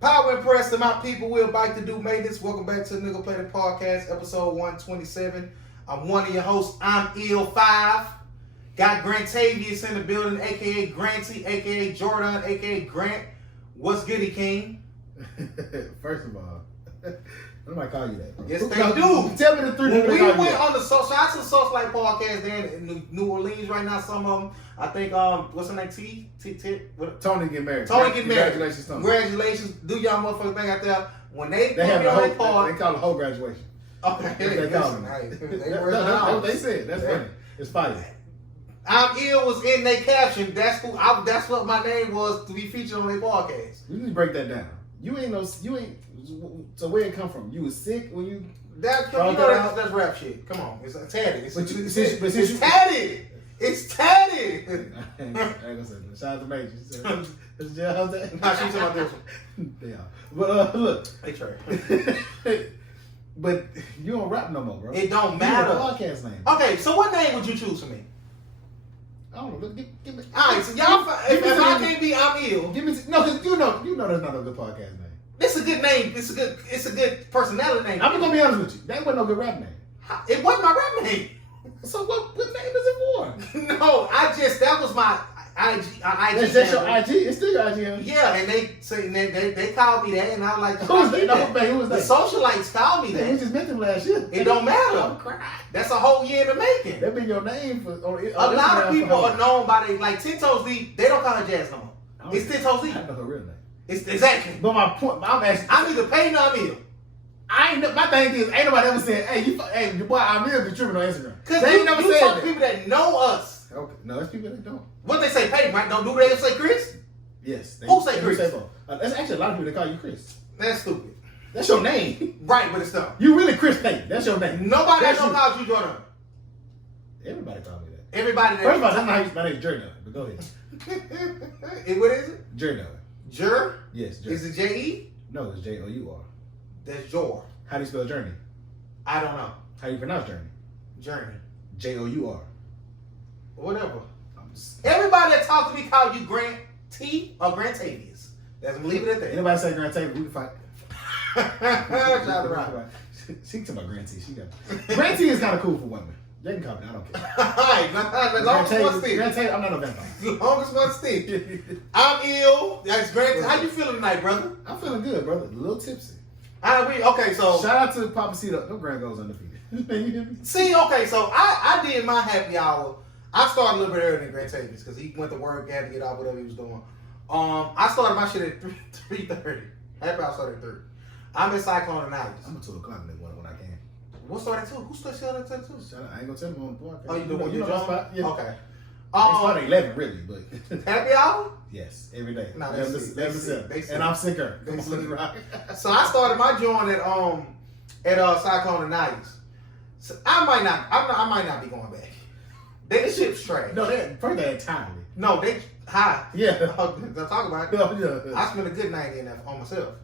Power and press to my people. We're about to do maintenance. Welcome back to the Nigga Play the Podcast, episode 127. I'm one of your hosts. I'm Ill5. Got Grantavius in the building, aka Granty, aka Jordan, aka Grant. What's goody, King? First of all, nobody call you that, bro. Yes, they do. Tell me the three. When we went on the shout out to the Sauce Light Podcast there in New Orleans right now. Some of them, I think, what's her name? Tony get married. Tony get married. Congratulations, Tony. Congratulations. Do y'all motherfuckers thing out there. When they have on the whole, that part, they call it whole graduation. Okay, they call it. That's what they said. That's funny. It's funny. I'm ill was in their caption. That's what my name was to be featured on their podcast. You need to break that down. You ain't. So where it come from? You was sick when you. That's rap shit. Come on, it's tatted. It's tatted. It's tatted. I ain't gonna say that. Shout out to Major. Is jail house that? Nah, she's about this one. They are. But look. They try. But you don't rap no more, bro. It don't matter. Podcast name. Okay, so what name would you choose for me? I don't know. Give me. All right, so y'all. If I can't be, I'm ill. Give me no, because you know that's not a good podcast name. It's a good name. It's a good personality name. I'm gonna be honest with you. That wasn't no good rap name. It wasn't my rap name. So what name is it for? No, that was my IG. That's your IG. It's still your IG. Yeah, and they called me that, and I was like, who was that? Who was that? The socialites called me that. We just met them last year. It don't matter. I'm crying. That's a whole year in the making. That been your name for. A lot of people are known by like 10 Toes D. They don't call her Jazz no more. It's 10 Toes D. I know her real name. It's exactly. But my point, I'm asking. I'm either paid or I'm ill. My thing is, ain't nobody ever said, hey, your boy Amir be tripping on Instagram. Because they never said that. People that know us. Okay, no, it's people that don't. What they say, Peyton, right? Don't do they ever say Chris? Yes. Who say Chris? That's actually a lot of people that call you Chris. That's stupid. That's your name. Right, but it's not. You really Chris Payton. That's your name. Nobody that don't call you Jordan. Everybody call me that. Everybody that. First of all, that's not my name, Jordan. But go ahead. What is it? Jordan. Jur? Yes, Jur. Is it J-E? No, it's Jour. That's Jor. How do you spell journey? I don't know. How do you pronounce journey? Journey. Jour. Whatever. Everybody that talks to me call you Grant T or Grantavius. Let's leave it at that. Anybody say Grantavius, we can fight. Shout out. She talking about Grant T. She got Grant T is kind of cool for women. They can call me. I don't care. Alright, long as one stick. I'm not a vampire. Long as one stick. I'm ill. That's Grant. How you feeling tonight, brother? I'm feeling good, brother. A little tipsy. Okay, so shout out to Papacito. No Grant goes undefeated. See, okay, so I did my happy hour. I started a little bit earlier than Grantavius because he went to work, had to get out whatever he was doing. I started my shit at 3:30. Happy hour started at 3. I'm in Cyclone and Nights. I'm at 2 o'clock when I can. What started at 2? Who started at 2? Shout out. I ain't gonna tell them on the podcast. Oh, you know my spot? Yeah. Okay. It started at 11, really, but happy hour? Yes, every day. No, they sick. And I'm sicker. Come on, let's rock. So I started my joint at Cyclone and Nights. So I might not be going back. They ship's trash. No, first they entirely. No, they high. Yeah. Don't talk about it. No, yeah. I spent a good night in there on myself.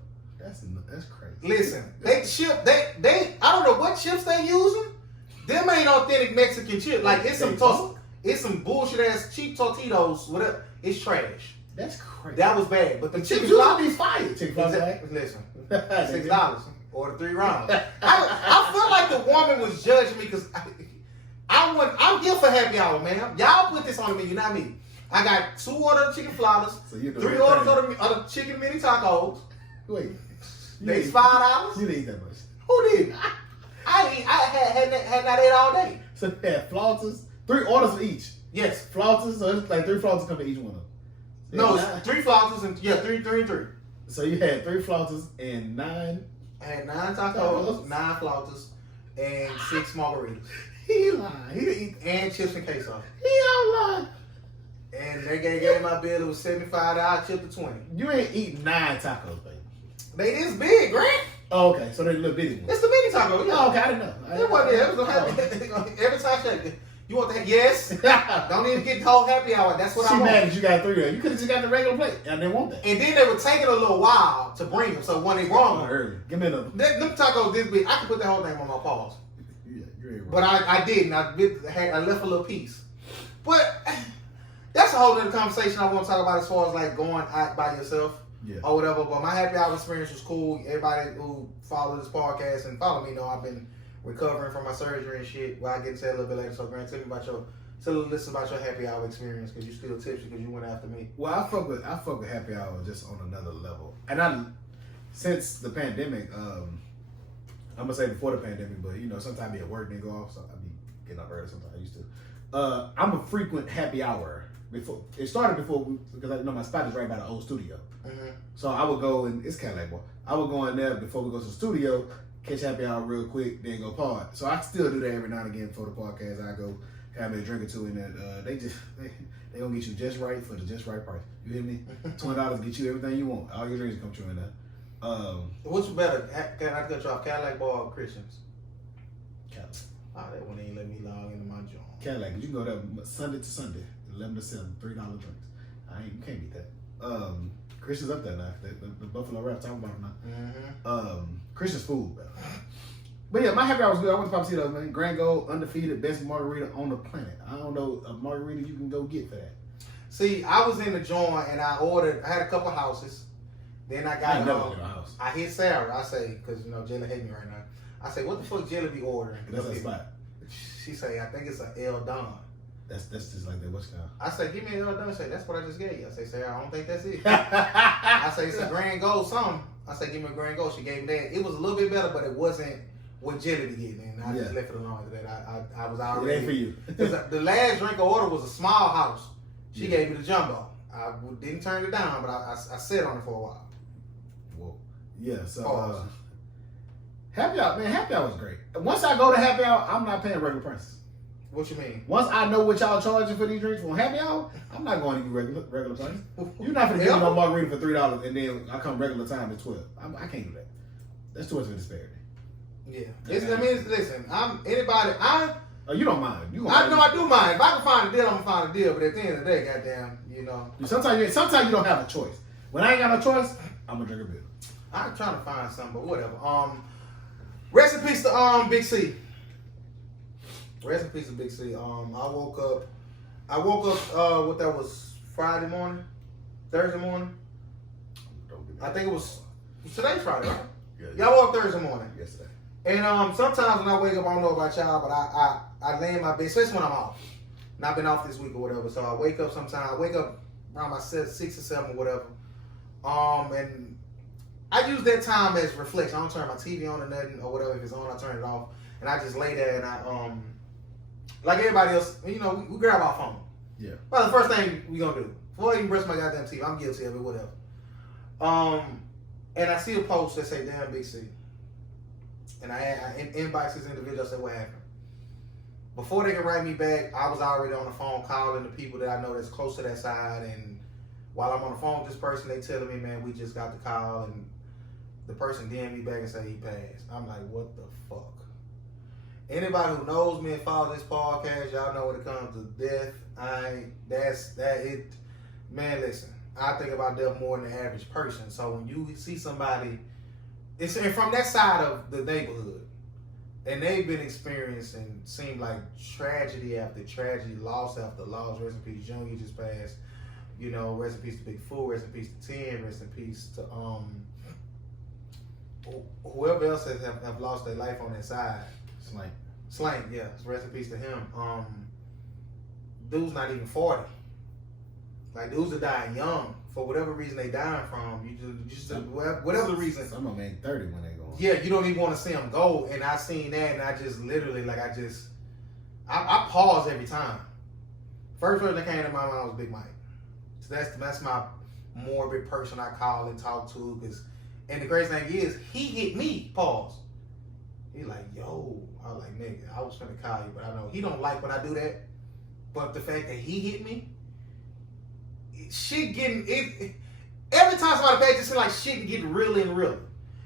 That's crazy. Listen, they I don't know what chips they using. Them ain't authentic Mexican chip. Like it's some bullshit ass cheap tortillas. Whatever. It's trash. That's crazy. That was bad. But the chicken be fire. Listen, $6 or the 3 rounds. I feel like the woman was judging me because I'm here for happy hour, man. Y'all put this on the menu, not me. I got 2 orders of chicken flautas, 3 orders of the chicken mini tacos. Wait, They $5. You didn't eat that much. Who did? I had not ate all day. So they had flautas, 3 orders of each. Yes, flautas. So it's like 3 flautas come to each one of them. No, it's 3 flautas and 3. So you had 3 flautas and 9. I had 9 tacos, 9 flautas, and 6 margaritas. He lied. He didn't eat. And chips and queso. He don't lie. And they gave my bill. It was $75. Chip to 20. You ain't eat 9 tacos, baby. They this big, Grant. Oh, okay. So they're little bitty ones. It's the mini taco. Yeah. Oh, okay. I didn't know. It wasn't there. Every time you want that? Yes. Don't even get the whole happy hour. That's what I want. She mad that you got 3 of them. You could have just got the regular plate. I didn't want that. And then they were taking a little while to bring them. So when they brought them, early. Give me another. Them tacos this big. I could put the whole thing on my paws. Yeah, you're right. But I didn't. I left a little piece. But that's a whole other conversation I want to talk about as far as like going out by yourself. or whatever. But my happy hour experience was cool. Everybody who follow this podcast and follow me know I've been recovering from my surgery and shit. Well, I get into that a little bit later. So, Grant, tell us about your happy hour experience, because you still tipsy because you went after me. Well, I fuck with happy hour just on another level. And since the pandemic, I'm gonna say before the pandemic, but sometimes at work didn't go off, so I be getting up early sometimes. I used to. I'm a frequent happy hour. It started before because my spot is right by the old studio. Mm-hmm. So I would go and it's kind of like, I would go in there before we go to the studio, catch happy hour real quick, then go pod. So I still do that every now and again before the podcast. I go have a drink or two, and then they gonna get you just right for the just right price. You hear me? $20 get you everything you want. All your drinks come true in there. What's better? Can I cut you off? Cadillac bar or Christians? Cadillac. Oh, that one ain't let me log into my joint. Cadillac, you can go there Sunday to Sunday, 11 to 7, $3 drinks. You can't beat that. Christian's up there now. The Buffalo Rap talking about him now. Mm-hmm. Christian's food, bro. But yeah, my happy hour was good. I went to Papacito, man. Grand Gold, undefeated, best margarita on the planet. I don't know a margarita you can go get for that. See, I was in the joint and I had a couple houses. Then I got house. I hit Sarah. I say, because Jayla hate me right now. I say, what the fuck Jayla be ordering? That's a spot. She say, I think it's an El Don. That's just like that. What's called? I say, give me an El Don. She say, that's what I just gave you. I say, Sarah, I don't think that's it. I say, it's a Grand Gold something. I say, give me a Grand Gold. She gave me that. It was a little bit better, but it wasn't what Jayla be getting. And I just left it alone after that. I was already. It ain't for you. The last drink I ordered was a small house. She gave me the jumbo. I didn't turn it down, but I sat on it for a while. Whoa. Yeah, so happy hour, man, happy hour was great. Once I go to happy hour, I'm not paying regular prices. What you mean? Once I know what y'all charging for these drinks for happy hour, I'm not going to give regular price. You're not gonna give me no margarita for $3 and then I come regular time at 12. I can't do that. That's too much of a disparity. Yeah. Listen, you don't mind. I know I do mind. If I can find a deal, I'm gonna find a deal. But at the end of the day, goddamn, Sometimes you don't have a choice. When I ain't got no choice, I'm gonna drink a beer. I'm trying to find something, but whatever. Rest in peace to Big C. Rest in peace to Big C. I woke up. What that was Friday morning, Thursday morning. I think it was today's Friday, right? Yeah. Y'all woke up Thursday morning. Yesterday. And sometimes when I wake up, I don't know about y'all, but I lay in my bed, especially when I'm off. And I've been off this week or whatever, so I wake up sometime. I wake up around my 6 or 7 or whatever. And I use that time as reflection. I don't turn my TV on or nothing or whatever. If it's on, I turn it off. And I just lay there and I like everybody else, we grab our phone. Yeah. Well, the first thing we gonna do before I even brush my goddamn teeth, I'm guilty of it, whatever. And I see a post that say "Damn Big C," and I inbox this individual. I said, "What happened?" Before they can write me back, I was already on the phone calling the people that I know that's close to that side. And while I'm on the phone with this person, they telling me, "Man, we just got the call," and the person DM'd me back and said he passed. I'm like, "What the fuck?" Anybody who knows me and follows this podcast, y'all know when it comes to death, man, listen, I think about death more than the average person. So when you see somebody, and from that side of the neighborhood, and they've been experiencing, seemed like tragedy after tragedy, loss after loss. Rest in peace, Junior just passed. Rest in peace to Big Fool, rest in peace to 10, rest in peace to whoever else have lost their life on that side. Slang, yeah. Rest in peace to him. Dude's not even 40. Like, dudes are dying young for whatever reason they dying from. Whatever the reason. Some of them ain't 30 when they go. Yeah, you don't even want to see them go. And I seen that, and I just literally, I pause every time. First person that came to my mind was Big Mike. So that's my morbid person I call and talk to. And the crazy thing is, he hit me. Pause. He's like, yo. I was like, nigga, I was finna call you, but I know he don't like when I do that. But the fact that he hit me, shit getting it. Every time somebody pays, it seems like shit getting really and really.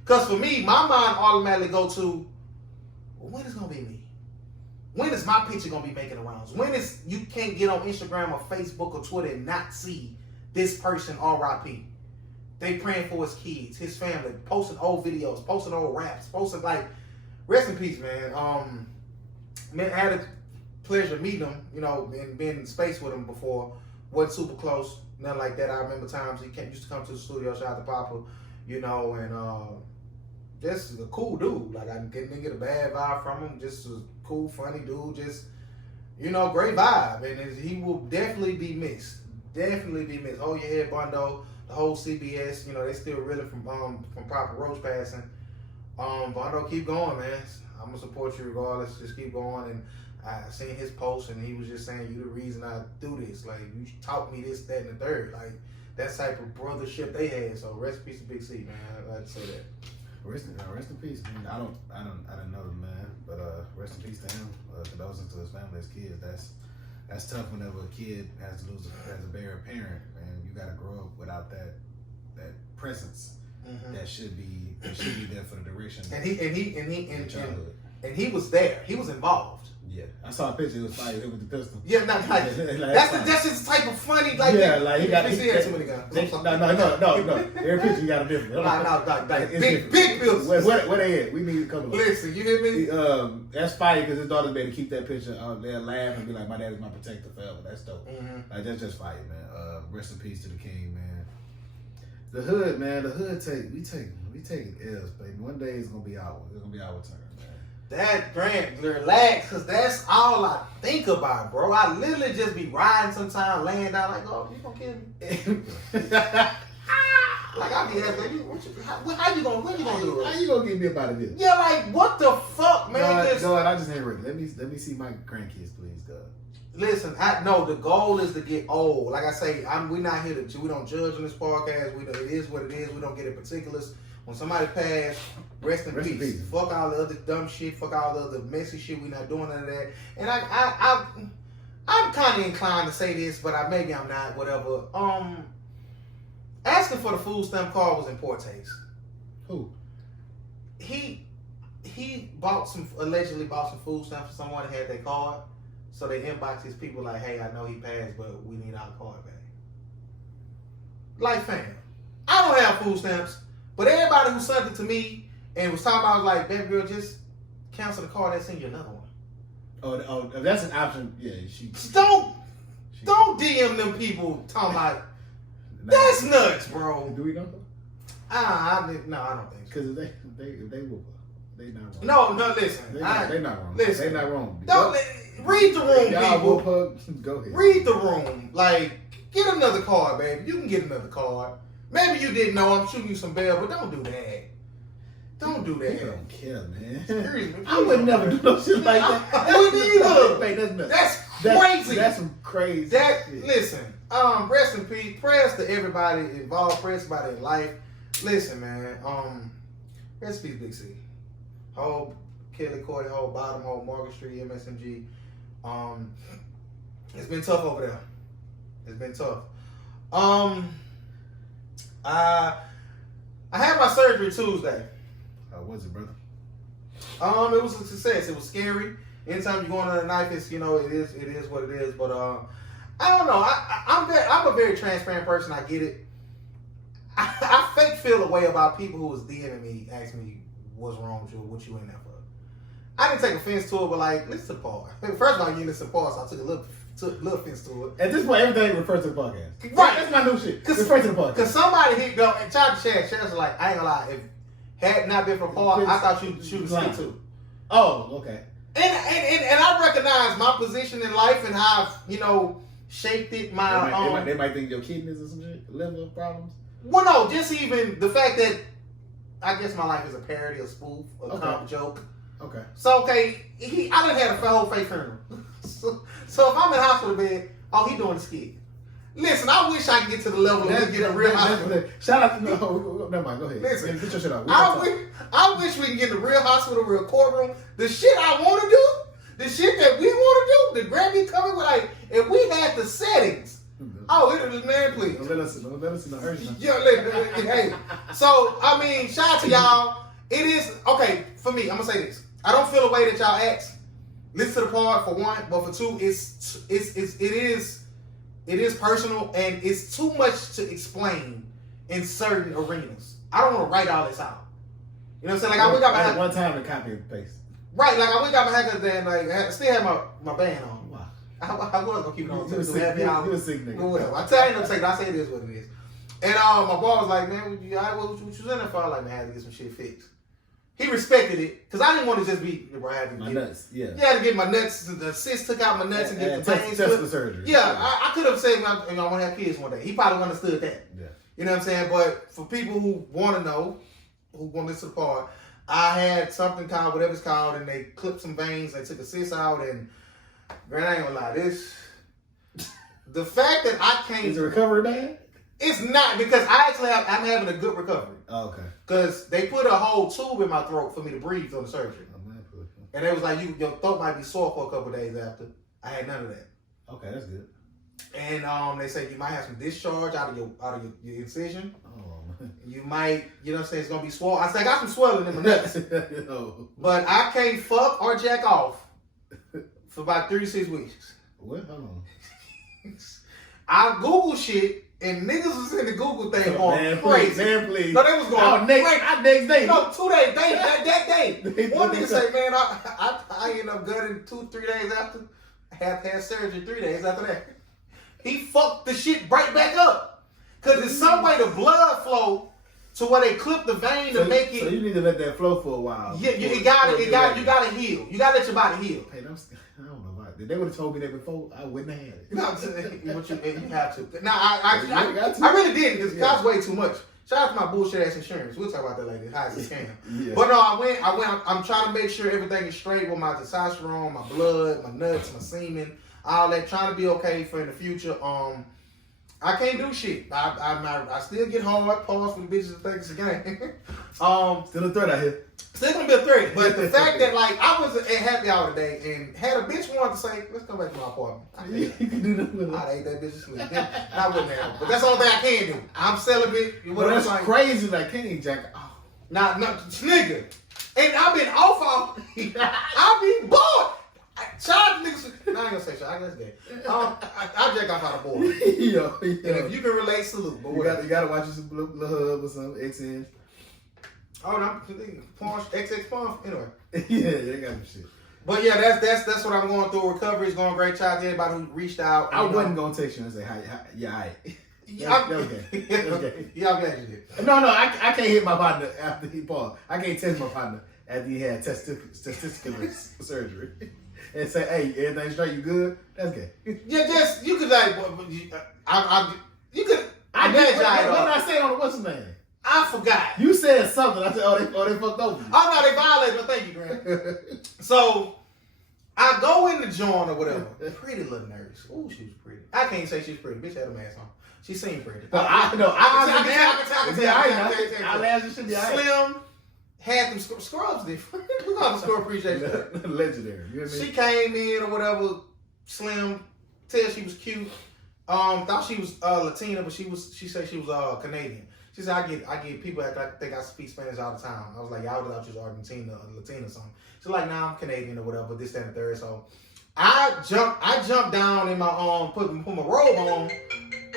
Cause for me, my mind automatically go to, well, when is it gonna be me? When is my picture gonna be making the rounds? When is you can't get on Instagram or Facebook or Twitter and not see this person RIP? They praying for his kids, his family, posting old videos, posting old raps, posting rest in peace, man. Man, I had a pleasure meeting him, and been in space with him before. wasn't super close, nothing like that. I remember times he used to come to the studio, shout out to Papa, you know, and just a cool dude. Like I didn't get a bad vibe from him. Just a cool, funny dude. Just, you know, great vibe, and he will definitely be missed. Definitely be missed. Hold your head, Bondo. The whole CBS, you know, they still reeling from proper roach passing. Bondo, keep going, man. I'm gonna support you regardless. Just keep going. And I seen his post, and he was just saying, "You the reason I do this. Like you taught me this, that, and the third. Like that type of brothership they had." So rest in peace to Big C, man. I'd like to say that. Rest in peace, man. I don't know the man, but rest in peace to him. Condolences to his family, his kids. That's tough whenever a kid has to bury a parent, and you got to grow up without that presence that should be there for the direction. And he was there. He was involved. Yeah, I saw a picture. It was fire with the pistol. Yeah, not like that's just the type of funny like. Yeah, like he got. He had too many guns. No. Every picture you got a different. No. Big pills. Where they at? We need a couple of. Listen, you hear me? That's fire because his daughter's made to keep that picture. They'll laugh and be like, "My dad is my protector forever." That's dope. Like that's just fire, man. Rest in peace to the king, man. The hood, man. The hood we taking L's, baby. One day it's gonna be our turn. That Grant, relax, cause that's all I think about, bro. I literally just be riding sometimes, laying down like, oh, you gonna kill me? Like I be asking, how you gonna do it? How you gonna get me up out of this? Yeah, like what the fuck, man? God, I just ain't ready. Let me see my grandkids, please, God. Listen, I know the goal is to get old. Like I say, we not here to we don't judge on this podcast. It is what it is. We don't get in particulars. When somebody passed, rest in peace. Fuck all the other dumb shit. Fuck all the other messy shit. We not doing none of that. And I'm kind of inclined to say this, but maybe I'm not. Whatever. Asking for the food stamp card was in poor taste. Who? He allegedly bought some food stamps for someone that had their card. So they inboxed his people like, "Hey, I know he passed, but we need our card back." Like, fam, I don't have food stamps. But everybody who sent it to me and was talking about, I was like, baby girl, just cancel the card and send you another one. Oh, if that's an option, yeah. Don't DM them people talking about, that's nuts, bro. Do we know? No, I don't think so. Because if they will, they not wrong. No, listen. They not wrong. Listen. They not wrong. Read the room, y'all people. Go ahead. Read the room. Like, get another card, baby. You can get another card. Maybe you didn't know I'm shooting you some bail, but don't do that. Don't do that. You don't care, man. Seriously, I would never do no shit like that. I wouldn't either. That's crazy. That's some crazy shit. Listen, rest in peace. Prayers to everybody involved. Prayers to everybody in life. Listen, man. Rest in peace, Big C. Whole Kelly Courtney, whole Bottom, whole Morgan Street, MSMG. It's been tough over there. It's been tough. I had my surgery Tuesday. How was it, brother? It was a success. It was scary. Anytime you're going on a knife, it's, you know, it is what it is. But I don't know. I'm a very transparent person. I get it. I fake feel a way about people who was DMing me, asking me what's wrong with you, what you in there for. I didn't take offense to it, but like, listen to the part. First of all, you listen to the part, so I took a little offense to it. At this point, everything refers to the podcast. Right. That's my new shit. Refer to the podcast. Because somebody hit go and tried to share. Share's like, I ain't gonna lie. If had not been for Paul, I thought you'd shoot a stick too. Oh, okay. And I recognize my position in life and how I've, you know, shaped it. They might think your kidneys or some shit, liver problems. Well, no, just even the fact that I guess my life is a parody, a spoof, a comic joke. Okay. So I done had a whole fake funeral. So if I'm in hospital bed, he doing the skit. Listen, I wish I could get to the level of get a real hospital. Shout out to never mind. Go ahead. Listen, get your shit out. I wish we could get in the real hospital, real courtroom. The shit I want to do, the shit that we want to do, the Grammy coming with like, if we had the settings. It is, man, please. Don't let us in the urgent. Yeah, hey. So I mean, shout out to y'all. It is okay for me. I'm gonna say this. I don't feel the way that y'all act. Listen to the part for one, but for two, it is personal and it's too much to explain in certain arenas. I don't want to write all this out. You know what I'm saying? Like I wake up I had one time to copy and paste. Right, like I wake up and had and like I still have my band on. Wow. I was gonna keep it on. You a sick nigga. But whatever. I tell you no take. I say it is what it is. And my boy was like, man, what you was in there for? I was like, man, I had to get some shit fixed. He respected it because I didn't want to just be. I had to my get nuts. Yeah. Yeah, I had to get my nuts. The cyst took out my nuts and get the veins. Test the surgery. Yeah, I could have said I want to have kids one day. He probably understood that. Yeah. You know what I'm saying? But for people who want to know, who want to listen to the part, I had something called whatever it's called, and they clipped some veins. They took a cyst out, and man, I ain't gonna lie, the fact that I can't. Is the recovery bad? It's not because I'm having a good recovery. Oh, okay. Because they put a whole tube in my throat for me to breathe on the surgery. And it was like, your throat might be sore for a couple of days after. I had none of that. Okay, that's good. And they say you might have some discharge out of your incision. Oh, man. You might, you know what I'm saying, it's going to be swollen. I said, I got some swelling in my nuts. No. But I can't fuck or jack off for about 36 weeks. What? Hold on. I Google shit. And niggas was in the Google thing going crazy. Man, please. No, they was going crazy. Next day. No, 2 days. That day. One nigga say, man, I ended up gutting 2-3 days after. I had surgery 3 days after that. He fucked the shit right back up. Because there's some way the blood flow to where they clip the vein to make it. So you need to let that flow for a while. Yeah, you gotta heal. You gotta let your body heal. Hey, I don't know why. If they would have told me that before, I wouldn't have had it. You know what I'm saying? You have to. Now, I really didn't because it cost way too much. Shout out to my bullshit ass insurance. We'll talk about that later. How it's a scam. Yeah. But no, I went. I'm trying to make sure everything is straight with my testosterone, my blood, my nuts, my semen, all that. Trying to be okay for in the future. I can't do shit. I still get hard. Pause for the bitches that think it's a game. Still a threat out here. Still gonna be a threat. But the fact that like I was at happy hour today and had a bitch want to say, let's come back to my apartment. You can do that with I'd hate that bitch to sleep. I wouldn't have. But that's the only thing I can do. I'm celibate. But that's like, crazy. Like, can't even jack. Oh. Nah, nigga. And I've been off. I be bored. Child niggas. No, I ain't gonna say child. That's gay. I jack off out of board. Yo. And if you can relate, salute. But you gotta watch some little hub or some XN. Oh, no, porn, XX porn. Anyway. Yeah, they got some shit. But yeah, that's what I'm going through. Recovery is going great. Shout out to everybody who reached out. I wasn't gonna text you and say hi. Yeah, all right. Okay. Yeah, I'm glad you did. No, I can't hit my partner after he paused. I can't text my partner after he had testicular surgery and say, "Hey, everything straight? You good?" That's good. Yeah, you could like, you could. What did I say on the what's his name? I forgot. You said something. I said, "Oh, they fucked over you." Oh no, they violated. But thank you, Grant. So I go in the joint or whatever. Pretty little nurse. Ooh, she was pretty. I can't say she was pretty. Bitch had a mask on. She seemed pretty. I Slim had them scrubs different. We call them scrub appreciation. Legendary. You know what I mean? She came in or whatever. Slim, tell she was cute. Thought she was Latina, but she said she was Canadian. She said I get people act like think I speak Spanish all the time. I was like, y'all thought she was Argentina or Latina or something. She's like, nah, I'm Canadian or whatever, this, that, and the third. So I jumped down in my put my robe on.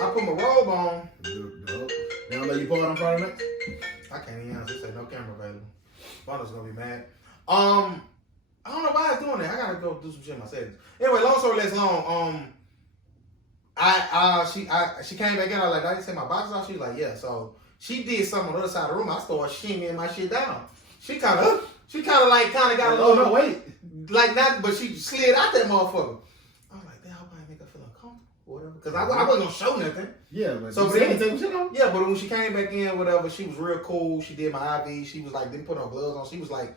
I put my robe on. They don't let you pull it on Friday night? I can't even answer. They say no camera available. Mother's gonna be mad. I don't know why it's doing that. I gotta go do some shit in my settings. Anyway, long story less long. She came back in. I was like, did I say my boxes off? She was like, yeah. So she did something on the other side of the room. I started shimmying my shit down. She kind of got a little. Oh no, wait. Like not, but she slid out that motherfucker. I was like, damn, I might make her feel uncomfortable, or whatever. Because I wasn't gonna show nothing. Yeah, but so yeah, but when she came back in, whatever, she was real cool. She did my IV. She was like, didn't put no gloves on. She was like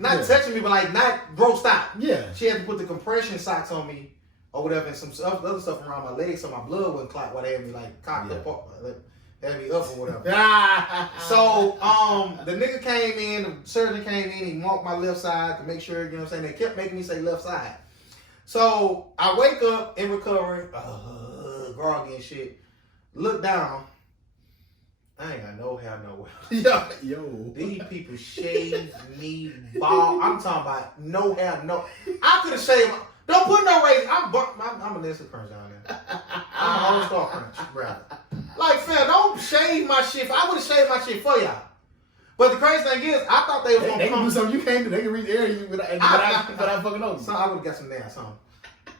not touching me, but like not grossed out. Yeah. She had to put the compression socks on me or whatever, and some other stuff around my legs so my blood wouldn't clot. While they had me like cocked up, had me up or whatever. So the nigga came in, the surgeon came in, he marked my left side to make sure, you know what I'm saying? They kept making me say left side. So I wake up in recovery, groggy and shit. Look down. I ain't got no hair nowhere. Yo. These people shave me bald. I'm talking about no hair, no. I could have shaved. Don't put no razor. I'm a Nestle Crunch down there. I'm a All-Star Crunch, brother. Like, fam, don't shave my shit. I would have shaved my shit for y'all. But the crazy thing is, I thought they was going to come. They can do something you can't do. They can reach area without fucking over. So I would have got some nails on.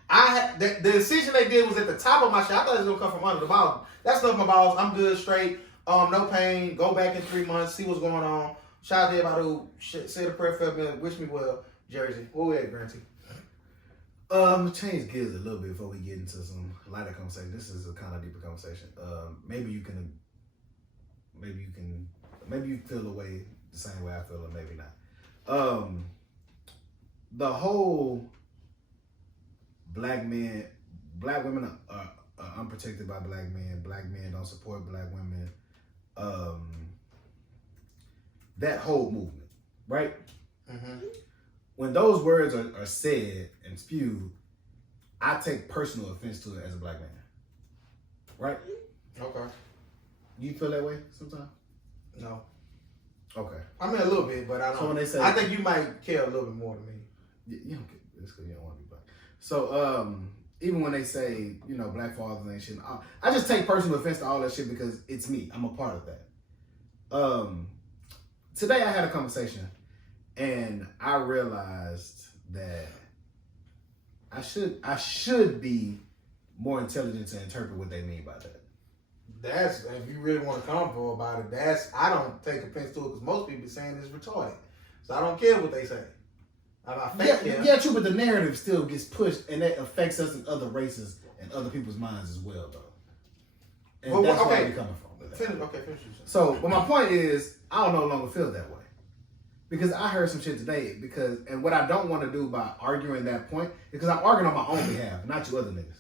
The decision they did was at the top of my shit. I thought it was gonna come from under the bottom. That's not my balls. I'm good, straight. No pain. Go back in 3 months. See what's going on. Shout out to everybody who said a prayer for me. Wish me well. Jersey. Where we at, Granty? Change gears a little bit before we get into some lighter conversation. This is a kind of deeper conversation. Maybe you feel the way the same way I feel, or maybe not. The whole black women are unprotected by black men don't support black women. That whole movement, right? Mm-hmm. When those words are said and spewed, I take personal offense to it as a black man. Right? Okay. You feel that way sometimes? No. Okay. I mean a little bit, but I don't. So when they say, I think you might care a little bit more than me. You don't care. It's because you don't want to be black. So even when they say, black fathers ain't shit, I just take personal offense to all that shit because it's me. I'm a part of that. Today I had a conversation and I realized that I should be more intelligent to interpret what they mean by that. That's, if you really want to come for about it, I don't take offense to it because most people be saying it's retarded. So I don't care what they say. Yeah, true, but the narrative still gets pushed and that affects us in other races and other people's minds as well, though. And that's where we're coming from. Finish. So, but my point is, I don't no longer feel that way. Because I heard some shit today, and what I don't want to do by arguing that point, because I'm arguing on my own behalf, not you other niggas.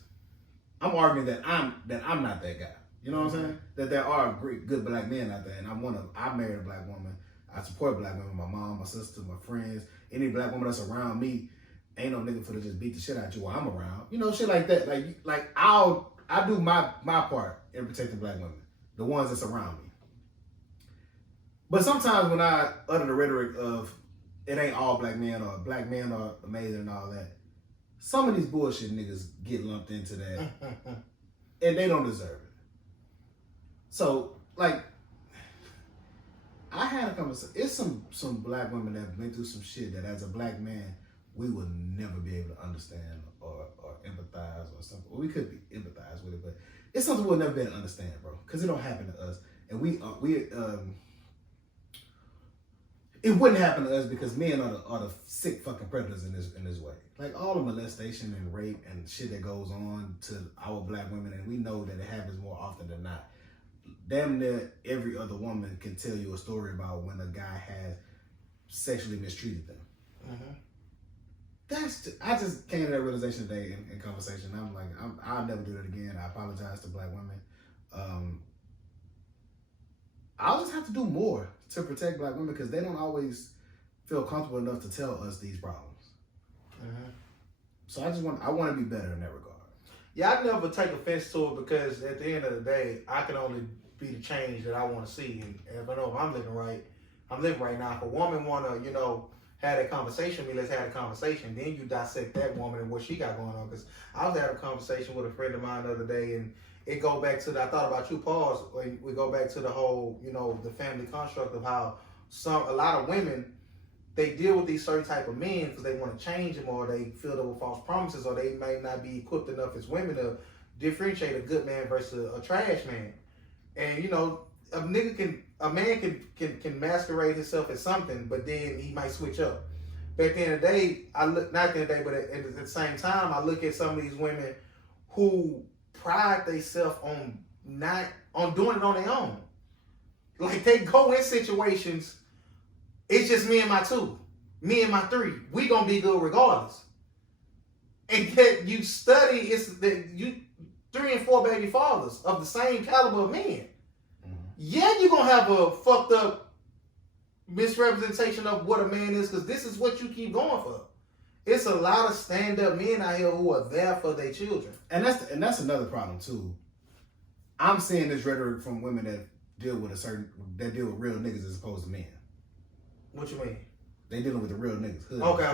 I'm arguing that I'm not that guy. You know what I'm saying? That there are great, good black men out there, and I married a black woman. I support black women, my mom, my sister, my friends, any black woman that's around me. Ain't no nigga for to just beat the shit out you while I'm around. Shit like that. Like I do my part in protecting black women, the ones that's around me. But sometimes when I utter the rhetoric of it ain't all black men or black men are amazing and all that, some of these bullshit niggas get lumped into that and they don't deserve it. So, like, I had a conversation. It's some black women that have been through some shit that as a black man, we would never be able to understand or empathize or something. Well, we could be empathize with it, but it's something we'll never be able to understand, bro. Because it don't happen to us. And it wouldn't happen to us because men are the sick fucking predators in this way. Like all the molestation and rape and shit that goes on to our black women, and we know that it happens more often than not. Damn near every other woman can tell you a story about when a guy has sexually mistreated them. Mm-hmm. I just came to that realization today in conversation. I'm like, I'll never do that again. I apologize to black women. I'll just have to do more to protect black women because they don't always feel comfortable enough to tell us these problems. Mm-hmm. So I want to be better in that regard. Yeah, I never take offense to it because at the end of the day, I can only be the change that I want to see. And if I know if I'm living right now. If a woman want to, have that conversation with me, let's have a conversation. Then you dissect that woman and what she got going on. Because I was having a conversation with a friend of mine the other day, and it go back to I thought about you, pause. We go back to the whole, the family construct of how a lot of women, they deal with these certain type of men because they want to change them, or they feel there were false promises, or they may not be equipped enough as women to differentiate a good man versus a trash man. And a man can masquerade himself as something, but then he might switch up. But at the end of the day, not the end of the day, but at the same time, I look at some of these women who pride themselves on doing it on their own. Like they go in situations, it's just me and my two, me and my three. We gonna be good regardless. And yet you study, it's that you 3 and 4 baby fathers of the same caliber of men. Mm-hmm. Yeah, you're gonna have a fucked up misrepresentation of what a man is, because this is what you keep going for. It's a lot of stand-up men out here who are there for their children. And that's another problem too. I'm seeing this rhetoric from women that deal with real niggas as opposed to men. What you mean? They dealing with the real niggas. Okay.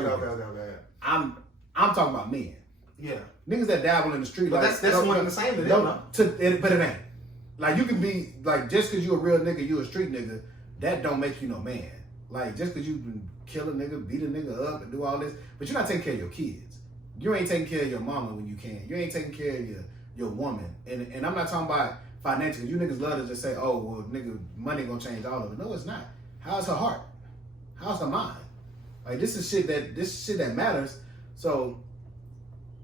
I'm talking about men. Yeah. Niggas that dabble in the street. But that's one and the same to them. But it ain't. Like you can be like, just because you a real nigga, you a street nigga, that don't make you no man. Like just because you can kill a nigga, beat a nigga up, and do all this, but you're not taking care of your kids. you ain't taking care of your mama when you can. You ain't taking care of your woman. And I'm not talking about financially. You niggas love to just say, oh, well, nigga, money gonna change all of it. No, it's not. How's her heart? How's her mind? Like, this is shit that matters. So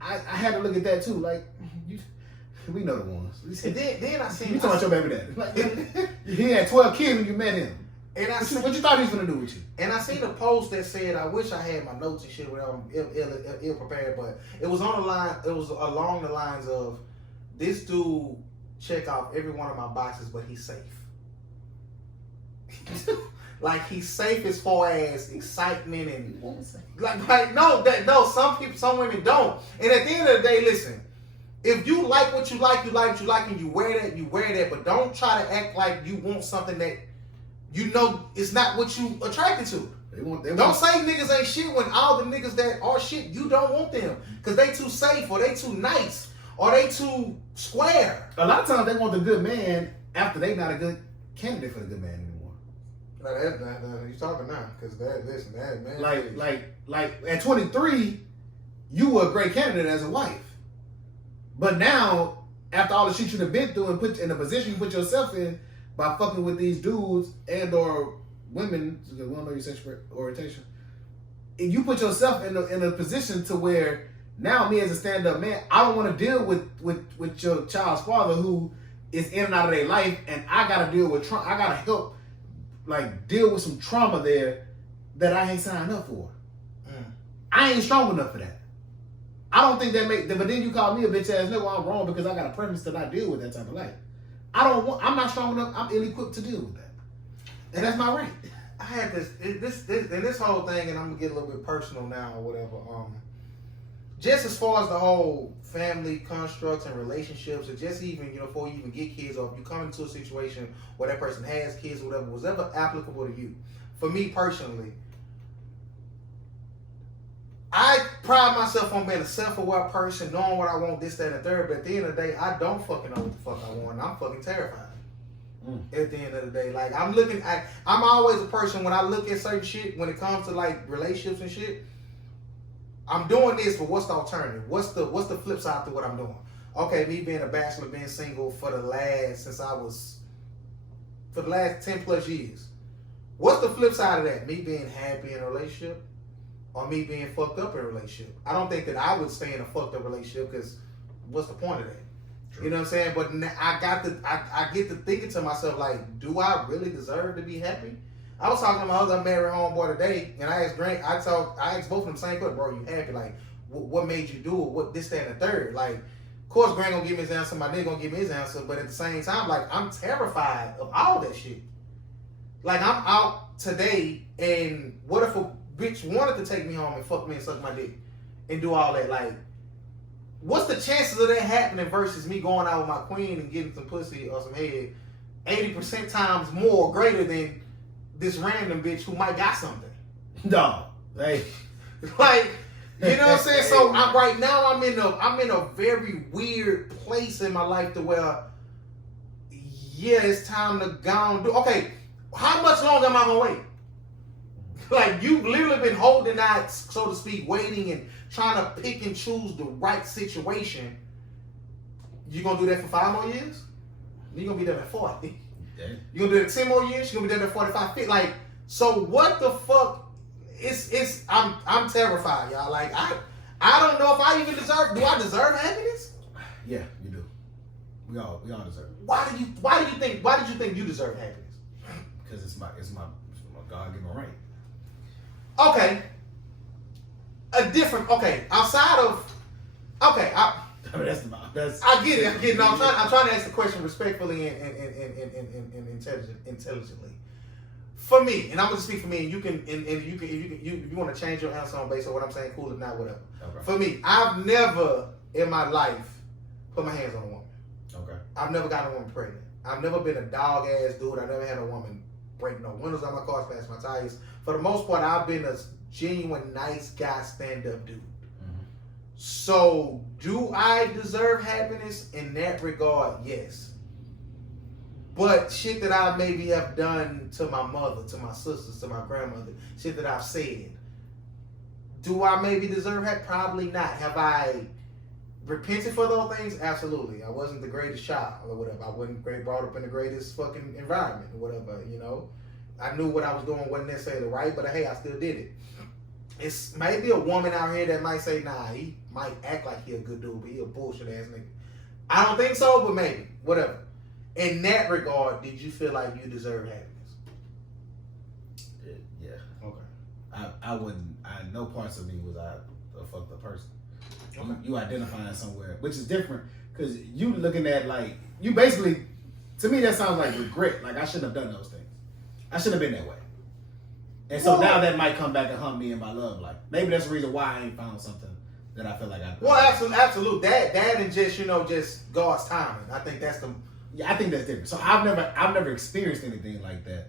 I had to look at that too. Like, we know the ones. And then I seen you talking about your baby daddy. Like, he had 12 kids when you met him. And what you thought he was gonna do with you? And I seen a post that said, "I wish I had my notes and shit where I'm ill prepared," but it was on the line. It was along the lines of, "This dude check off every one of my boxes, but he's safe." Like, he's safe as far as excitement and like no. Some women don't. And at the end of the day, listen. If you like what you like, and you wear that. But don't try to act like you want something that you know it's not what you attracted to. Don't say niggas ain't shit when all the niggas that are shit, you don't want them. Because they too safe, or they too nice, or they too square. A lot of times they want the good man after they not a good candidate for the good man anymore. You talking now. Because that man. Like at 23, you were a great candidate as a wife. But now, after all the shit you've been through and put in the position you put yourself in by fucking with these dudes and or women, we don't know your sexual orientation, and you put yourself in a position to where now me as a stand-up man, I don't want to deal with your child's father who is in and out of their life, and I got to deal with trauma. I got to help, like, deal with some trauma there that I ain't signed up for. I ain't strong enough for that. I don't think but then you call me a bitch ass nigga. I'm wrong because I got a preference to not deal with that type of life. I'm not strong enough. I'm ill-equipped to deal with that, and that's my right. I had this whole thing, and I'm gonna get a little bit personal now or whatever. Just as far as the whole family constructs and relationships, or just even before you even get kids, or if you come into a situation where that person has kids or whatever, was ever applicable to you. For me personally, I pride myself on being a self-aware person, knowing what I want, this, that, and the third. But at the end of the day, I don't fucking know what the fuck I want. I'm fucking terrified. At the end of the day, like, I'm always a person, when I look at certain shit, when it comes to like relationships and shit, I'm doing this, but what's the alternative? What's the flip side to what I'm doing? Okay, me being a bachelor, being single for the last 10 plus years. What's the flip side of that? Me being happy in a relationship? Or me being fucked up in a relationship? I don't think that I would stay in a fucked up relationship, because what's the point of that? True. You know what I'm saying? But I get to thinking to myself, like, do I really deserve to be happy? I was talking to my other married homeboy today, and I asked Grant, I asked both of them the same question, bro, you happy? Like, what made you do it? What, this, that, and the third? Like, of course Grant gonna give me his answer, my nigga gonna give me his answer, but at the same time, like, I'm terrified of all that shit. Like, I'm out today, and what if a bitch wanted to take me home and fuck me and suck my dick and do all that? Like, what's the chances of that happening versus me going out with my queen and getting some pussy or some head 80% times more greater than this random bitch who might got something? No, like, you know what I'm saying? So right now I'm in a very weird place in my life to where, yeah, it's time to go and do. Okay, how much longer am I gonna wait? Like, you've literally been holding out, so to speak, waiting and trying to pick and choose the right situation. You gonna do that for 5 more years? You're gonna be there at 40. Yeah. You gonna do that 10 more years? You're gonna be there at 45, 50. Like, so what the fuck? I'm terrified, y'all. Like, I don't know if I even do I deserve happiness? Yeah, you do. We all deserve it. Why did you think you deserve happiness? Because it's my God-given right. Okay. Outside of, okay, I get it. No, I'm trying to ask the question respectfully and intelligently. For me, and I'm gonna speak for me, and you can, if you want to change your answer on base of what I'm saying, cool, if not, whatever. Okay. For me, I've never in my life put my hands on a woman. Okay. I've never gotten a woman pregnant. I've never been a dog ass dude. I've never had a woman break no windows on my car, smash my tires. For the most part, I've been a genuine nice guy, stand-up dude. Mm-hmm. So, do I deserve happiness in that regard? Yes. But shit that I maybe have done to my mother, to my sisters, to my grandmother, shit that I've said, Do I maybe deserve that? Probably not. Have I repented for those things? Absolutely. I wasn't the greatest child or whatever. I wasn't brought up in the greatest fucking environment or whatever, you know. I knew what I was doing wasn't necessarily right, but hey, I still did it. It's maybe a woman out here that might say, nah, he might act like he a good dude, but he a bullshit ass nigga. I don't think so, but maybe. Whatever. In that regard, did you feel like you deserve happiness? Yeah. Okay. I wouldn't. No parts of me was I a fucked up person. Okay. You identifying somewhere, which is different because you looking at like you basically. To me, that sounds like regret. Like I shouldn't have done those things. I shouldn't have been that way. And so now that might come back and haunt me in my love life. Maybe that's the reason why I ain't found something that I feel like I. Well, absolutely. That and just just God's timing. I think that's the. Yeah, I think that's different. So I've never experienced anything like that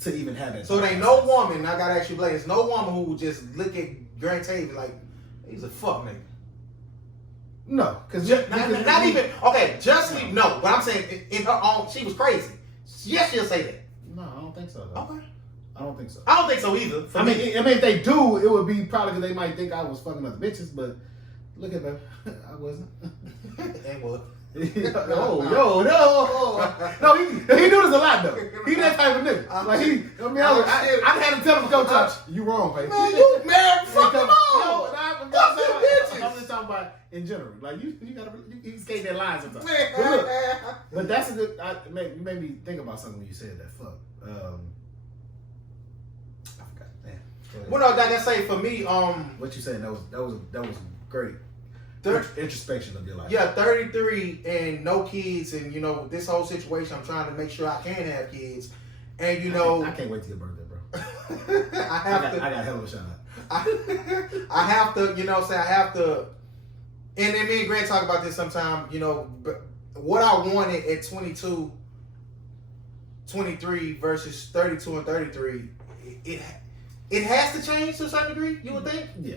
to even have that. So there ain't no woman. I gotta ask you, Blaze. No woman who would just look at Grant Taylor like he's a fuck nigga. No, because not even okay. Justly, no. But I'm saying in her own, she was crazy. Yes, she'll say that. No, I don't think so. Though. Okay. I don't think so. I don't think so either. I mean, if they do, it would be probably because they might think I was fucking other bitches. But look at them, I wasn't. And what? No, he do this a lot though. He that type of nigga. Like I had to tell him, go touch. You wrong, baby. Man, you mad? Fuck him all. I'm just talking about in general. Like you gotta you skate that line sometimes. But that's a good. You made me think about something when you said that. Fuck. I forgot. Damn. Well, no, like I say, for me, what you saying? That was great. Introspection of your life. Yeah, 33 and no kids, and this whole situation. I'm trying to make sure I can have kids, and I can't wait to your birthday, bro. I got hell of a shot. I have to, I have to, and then me and Grant talk about this sometime. But what I wanted at 22, 23 versus 32 and 33, it has to change to a certain degree. You would think, yeah.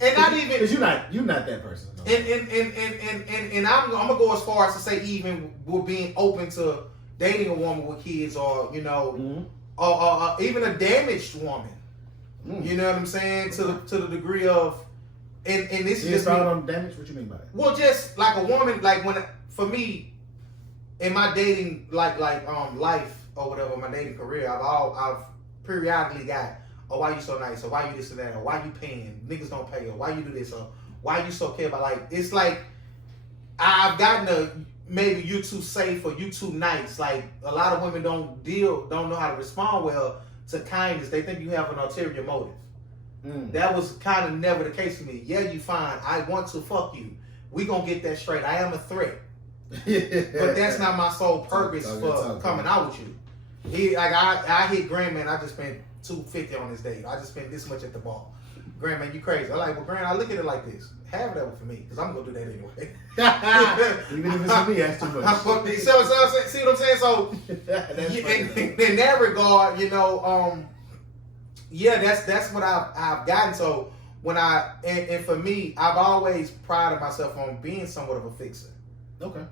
And not even because you're not that person. No. And I'm gonna go as far as to say even with being open to dating a woman with kids, or or even a damaged woman. You know what I'm saying? Okay. To the degree of, and this is just on damage. What you mean by that? Well, just like a woman, like for me, in my dating life or whatever, my dating career, I've periodically got. Or why you so nice? Or why you this and that? Or why you paying? Niggas don't pay. Or why you do this? Or why you so care about? Like it's like I've gotten maybe you too safe or you too nice. Like a lot of women don't know how to respond well to kindness. They think you have an ulterior motive. That was kind of never the case for me. Yeah, you fine. I want to fuck you. We gonna get that straight. I am a threat. But that's not my sole purpose for coming out with you. I hit Grant, man. I just spent $250 on this date. I just spent this much at the bar. Grant, man, you crazy. I'm like, well, Grant, I look at it like this. Have that one for me, because I'm going to do that anyway. Even if it's for me, that's too much. See what I'm saying? So, in that regard, that's what I've gotten. So, when and for me, I've always prided myself on being somewhat of a fixer. Okay.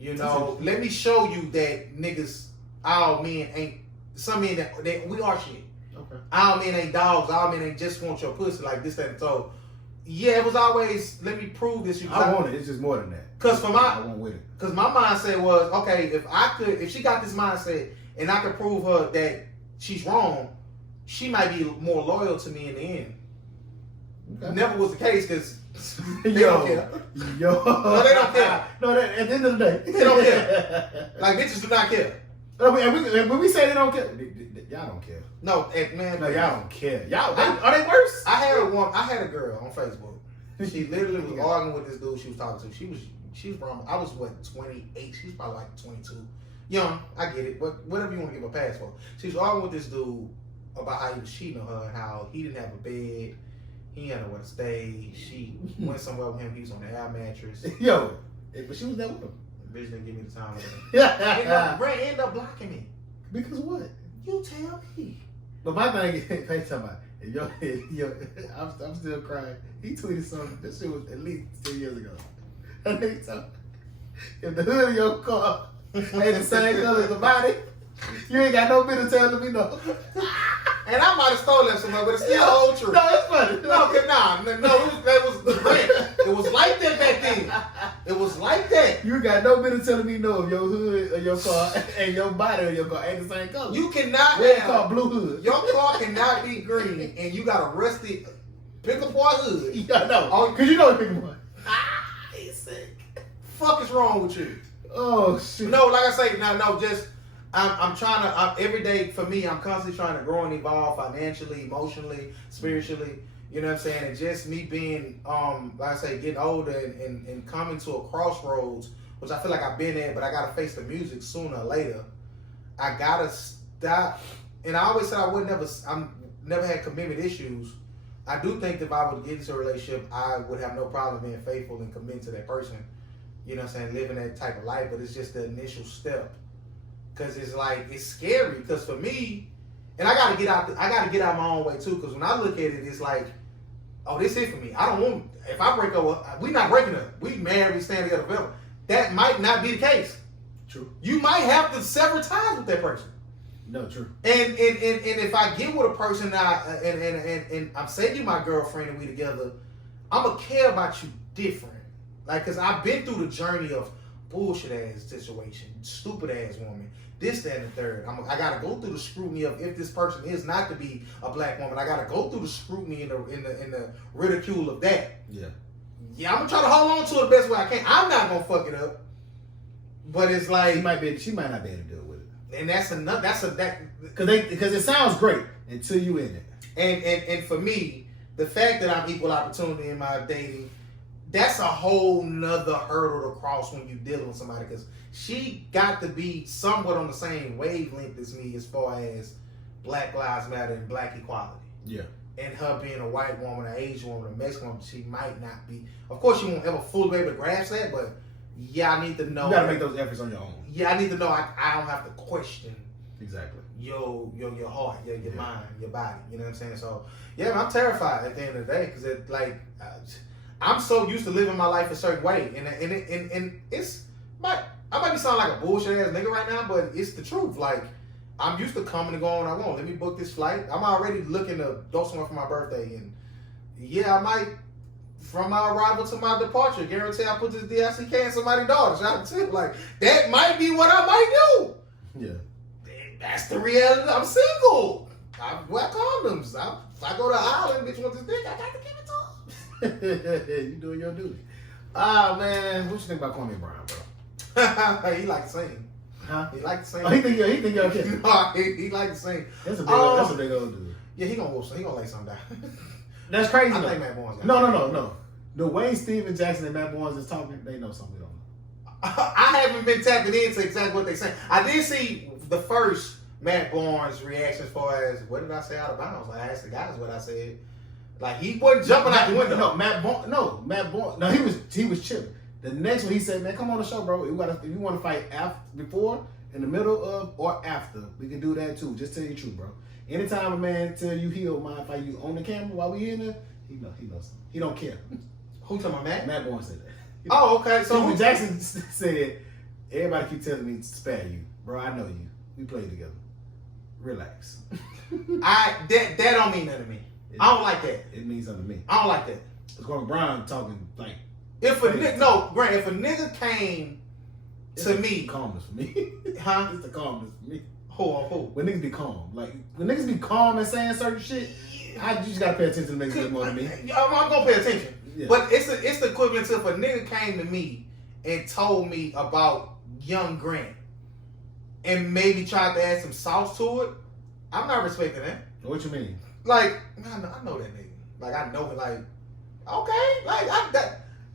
Let me show you that niggas, all men ain't, some men that we are shit. Okay. All men ain't dogs. All men ain't just want your pussy like this, that, and so. Yeah, it was always, let me prove this. I want it. It's just more than that. I want with it. Because my mindset was, okay, if she got this mindset and I could prove her that she's wrong, she might be more loyal to me in the end. Okay. Never was the case because they don't care. No, they don't care. No, at the end of the day, they don't care. Like bitches do not care. When we say they don't care, y'all don't care. No, man. No, y'all don't care. Are they worse? I had a girl on Facebook. She literally was arguing with this dude she was talking to. She was from, I was 28. She's probably like 22. Young, I get it, but whatever you want to give a pass for. She was arguing with this dude about how he was cheating on her and how he didn't have a bed. He had nowhere to stay. She went somewhere with him. He was on the air mattress. Yo, but she was there with him. Bitch didn't give me the time. Yeah. Brent ended up blocking me. Because what? You tell me. But my thing is, pay somebody. I'm still crying. He tweeted something. This shit was at least 10 years ago. And he told, if the hood of your car ain't the same color as the body, you ain't got no business telling me no. And I might have stole that somewhere, but it's still old true. No, it's funny. No, that was the brand. It was like that back then. It was like that. You got no business telling me no if your hood or your car and your body or your car ain't the same color. You cannot red have car, blue hood. Your car cannot be green, and you got a rusty pick-up boy hood. Yeah, no, because you know what pick boy. He's sick. Fuck is wrong with you? Oh shit. No, like I say, just I'm trying to every day for me. I'm constantly trying to grow and evolve financially, emotionally, spiritually. You know what I'm saying? And just me being, like I say, getting older and coming to a crossroads, which I feel like I've been at, but I gotta face the music sooner or later. I gotta stop. And I always said I'm never had commitment issues. I do think that if I would get into a relationship, I would have no problem being faithful and committed to that person. You know what I'm saying? Living that type of life, but it's just the initial step. Cause it's like, it's scary. Cause for me, and I gotta get out my own way too. Cause when I look at it, it's like, oh, this it for me. I don't want, if I break up, we not breaking up. We married, we stand together forever. That might not be the case. True. You might have to sever ties with that person. No, true. And if I get with a person now, and I'm saying you my girlfriend and we together, I'ma care about you different. Like, cause I've been through the journey of bullshit ass situation, stupid ass woman, this, that, and the third. I gotta go through the scrutiny of if this person is not to be a black woman. I gotta go through the scrutiny in the ridicule of that. Yeah. Yeah, I'm gonna try to hold on to it the best way I can. I'm not gonna fuck it up. But it's like she might not be able to deal with it. And that's because it sounds great until you in it. And for me, the fact that I'm equal opportunity in my dating, that's a whole nother hurdle to cross when you're dealing with somebody, because she got to be somewhat on the same wavelength as me as far as Black Lives Matter and black equality. Yeah. And her being a white woman, an Asian woman, a Mexican woman, she might not be. Of course, she won't ever fully be able to grasp that, but yeah, I need to know. You gotta make those efforts on your own. Yeah, I need to know I don't have to question exactly your heart, your mind, your body. You know what I'm saying? So yeah, man, I'm terrified at the end of the day, because it like I'm so used to living my life a certain way, and it's I might be sounding like a bullshit ass nigga right now, but it's the truth. Like, I'm used to coming and going when I want. Let me book this flight. I'm already looking to go somewhere for my birthday, and yeah, I might, from my arrival to my departure, guarantee I put this DICK in somebody's daughter. Shout out to you. Like, that might be what I might do. Yeah. That's the reality. I'm single. I wear condoms. If I go to the island, bitch want this dick, I got to give it to her. You doing your duty. Ah, man. What you think about Kwame Brown, bro? He like to sing. Huh? He like to sing. Oh, he think you're okay. No, he like to sing. That's a big old dude. Yeah, he gonna lay something down. That's crazy. I though. think Matt Barnes. No. The way Steven Jackson and Matt Barnes is talking, they know something we don't know. I haven't been tapping into exactly what they saying. I did see the first Matt Barnes reaction as far as, what did I say out of bounds? I asked the guys what I said. Like, he wasn't jumping out the window. No, Matt Barnes. No, he was chilling. The next one he said, man, come on the show, bro. If you want to fight before, in the middle of, or after, we can do that too. Just tell you the truth, bro. Anytime a man tell you he'll mind fight you on the camera while we in there, he knows. He don't care. Who talking about Matt? Matt Barnes said that. Oh, okay. So Steven Jackson said, everybody keep telling me to spare you. Bro, I know you. We play together. Relax. that don't mean nothing to me. I don't like that. It means something to me. I don't like that. It's Kwame Brown talking like, if a nigga came to me, calmness for me. Huh? It's the calmness for me. Who? When niggas be calm, like when niggas be calm and saying certain shit, you just gotta pay attention to niggas a bit more than me. I'm gonna pay attention, yeah. But it's the equivalent to if a nigga came to me and told me about Young Grant and maybe tried to add some sauce to it. I'm not respecting that. What you mean? Like, I know that nigga. Like, I know it. Like, okay, like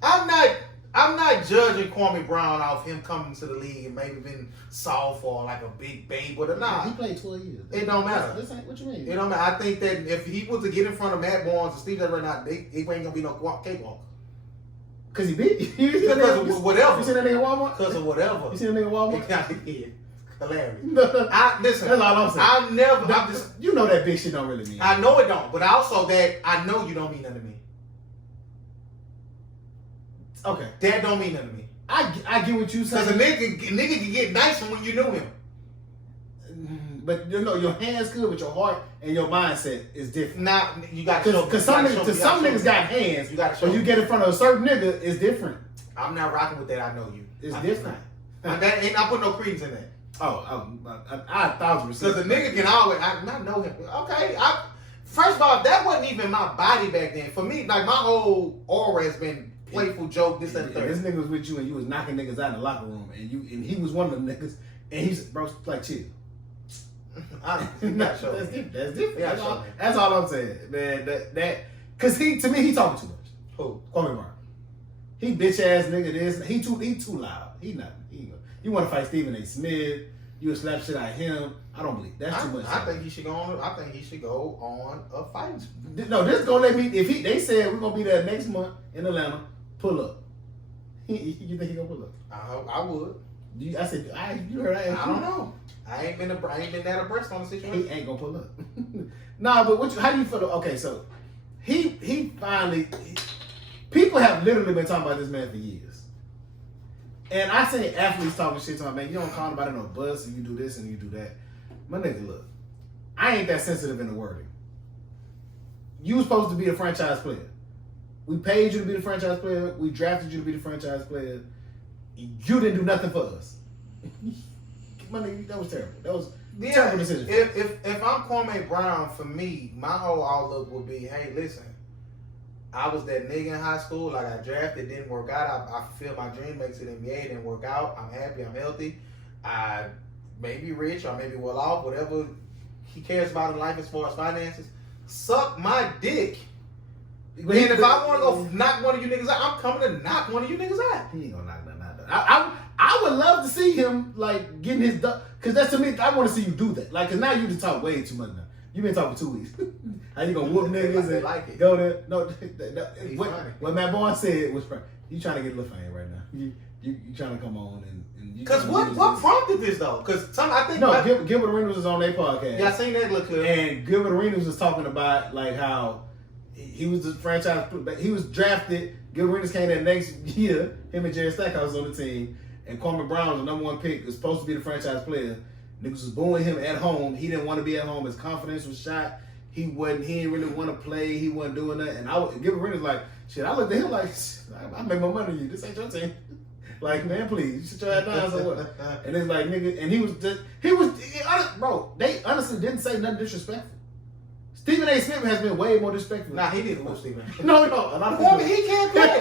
I'm not judging Kwame Brown off him coming to the league and maybe been soft or like a big babe, but nah. He played 12 years. It don't matter. This ain't what you mean. It don't matter. I think that if he was to get in front of Matt Barnes and Steve Jackson right now, it ain't gonna be no cakewalk. Cause he beat. Because of whatever. You seen that nigga Walmart? Because of whatever. You seen that nigga Walmart? Yeah. Hilarious. Listen. That's all I'm saying. I'm just. You know that big shit don't really mean. I know it don't, but also that I know you don't mean nothing to me. Okay. That don't mean nothing to me. I get what you saying. Because a nigga can get nice from when you knew him. but you know your hands good, but your heart and your mindset is different. Now you got to because some niggas got hands, but you get in front of a certain nigga, it's different. I'm not rocking with that. I know you. It's different. That ain't. I put no credence in that. Oh, I 1,000%. Because the nigga can always. I know him. Okay. First of all, that wasn't even my body back then. For me, like my whole aura has been playful joke. This and the third. This nigga was with you and you was knocking niggas out in the locker room, and he was one of them niggas, and he's bro like chill. That's different. That's all I'm saying, man. That because to me he talking too much. Who? Kwame Brown. He bitch ass nigga. This he too loud. You want to fight Stephen A. Smith? You would slap shit out of him? I don't believe that's too much. I think he should go on. I think he should go on a fight. No, this is gonna let me. They said we're gonna be there next month in Atlanta. Pull up. You think he gonna pull up? I would. I said, you heard that? I don't know. I ain't been that abreast on the situation. He ain't gonna pull up. Nah, but how do you feel? Okay, so he finally. People have literally been talking about this man for years. And I say athletes talking shit to him, man, you don't call nobody no bus and you do this and you do that. My nigga, look, I ain't that sensitive in the wording. You was supposed to be a franchise player. We paid you to be the franchise player. We drafted you to be the franchise player. You didn't do nothing for us. My nigga, that was terrible. That was a terrible decision. If I'm Kwame Brown, for me, my whole outlook would be, hey, listen, I was that nigga in high school. Like I drafted, didn't work out. I fulfilled my dream, makes it NBA, didn't work out. I'm happy, I'm healthy. I may be rich or maybe well off, whatever he cares about in life as far as finances. Suck my dick. And if I want to go knock one of you niggas out, I'm coming to knock one of you niggas out. He ain't gonna knock nothing out. I would love to see him like getting his duck, because that's to me. I want to see you do that. Like, cause now you just talk way too much now. You been talking 2 weeks. How you gonna whoop niggas and like it. go there? No, what Matt Bourne said was you trying to get a little fame right now. You trying to come on and because what prompted this though? Because I think Gilbert Arenas was on their podcast. Yeah, I seen that look clip. And Gilbert Arenas was talking about like how he was the franchise. He was drafted. Gilbert Arenas came that next year. Him and Jerry Stackhouse was on the team, and Kwame Brown was the #1 pick. Was supposed to be the franchise player. Niggas was booing him at home. He didn't want to be at home. His confidence was shot. He didn't really want to play. He wasn't doing that. And Gilbert Arenas like, shit, I looked at him like, I make more money than you. This ain't your team. Like, man, please, you should try it down somewhere. And it's like, nigga, and bro, they honestly didn't say nothing disrespectful. Stephen A. Smith has been way more disrespectful. Nah, he didn't move Stephen. No. A lot of people, he can't play.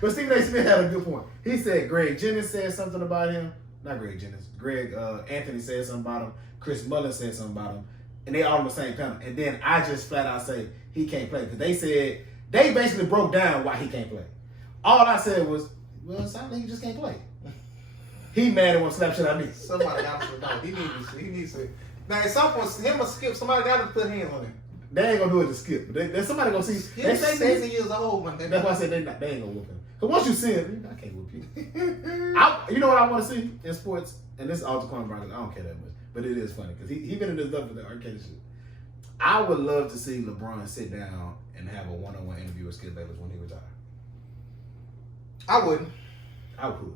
But Stephen A. Smith had a good point. He said Greg Jennings said something about him. Not Greg Jennings. Anthony said something about him. Chris Mullin said something about him. And they all on the same panel. And then I just flat out say he can't play. Because they basically broke down why he can't play. All I said was, well, it sounds like he just can't play. He mad and want to slap shit out of me. Somebody got to know. He needs to. Now, at some point, him or Skip, somebody got to put hands on him. They ain't going to do it to Skip. There's somebody going to see. Skip 16 years old. That's why I said they ain't going to whoop him. Because once you see him, I can't whoop you. You know what I want to see in sports? And this is all the corner Broncos. I don't care that much. But it is funny because he been in this stuff with the arcade shit. I would love to see LeBron sit down and have a one-on-one interview with Skip Bayless when he retires. I wouldn't. I would.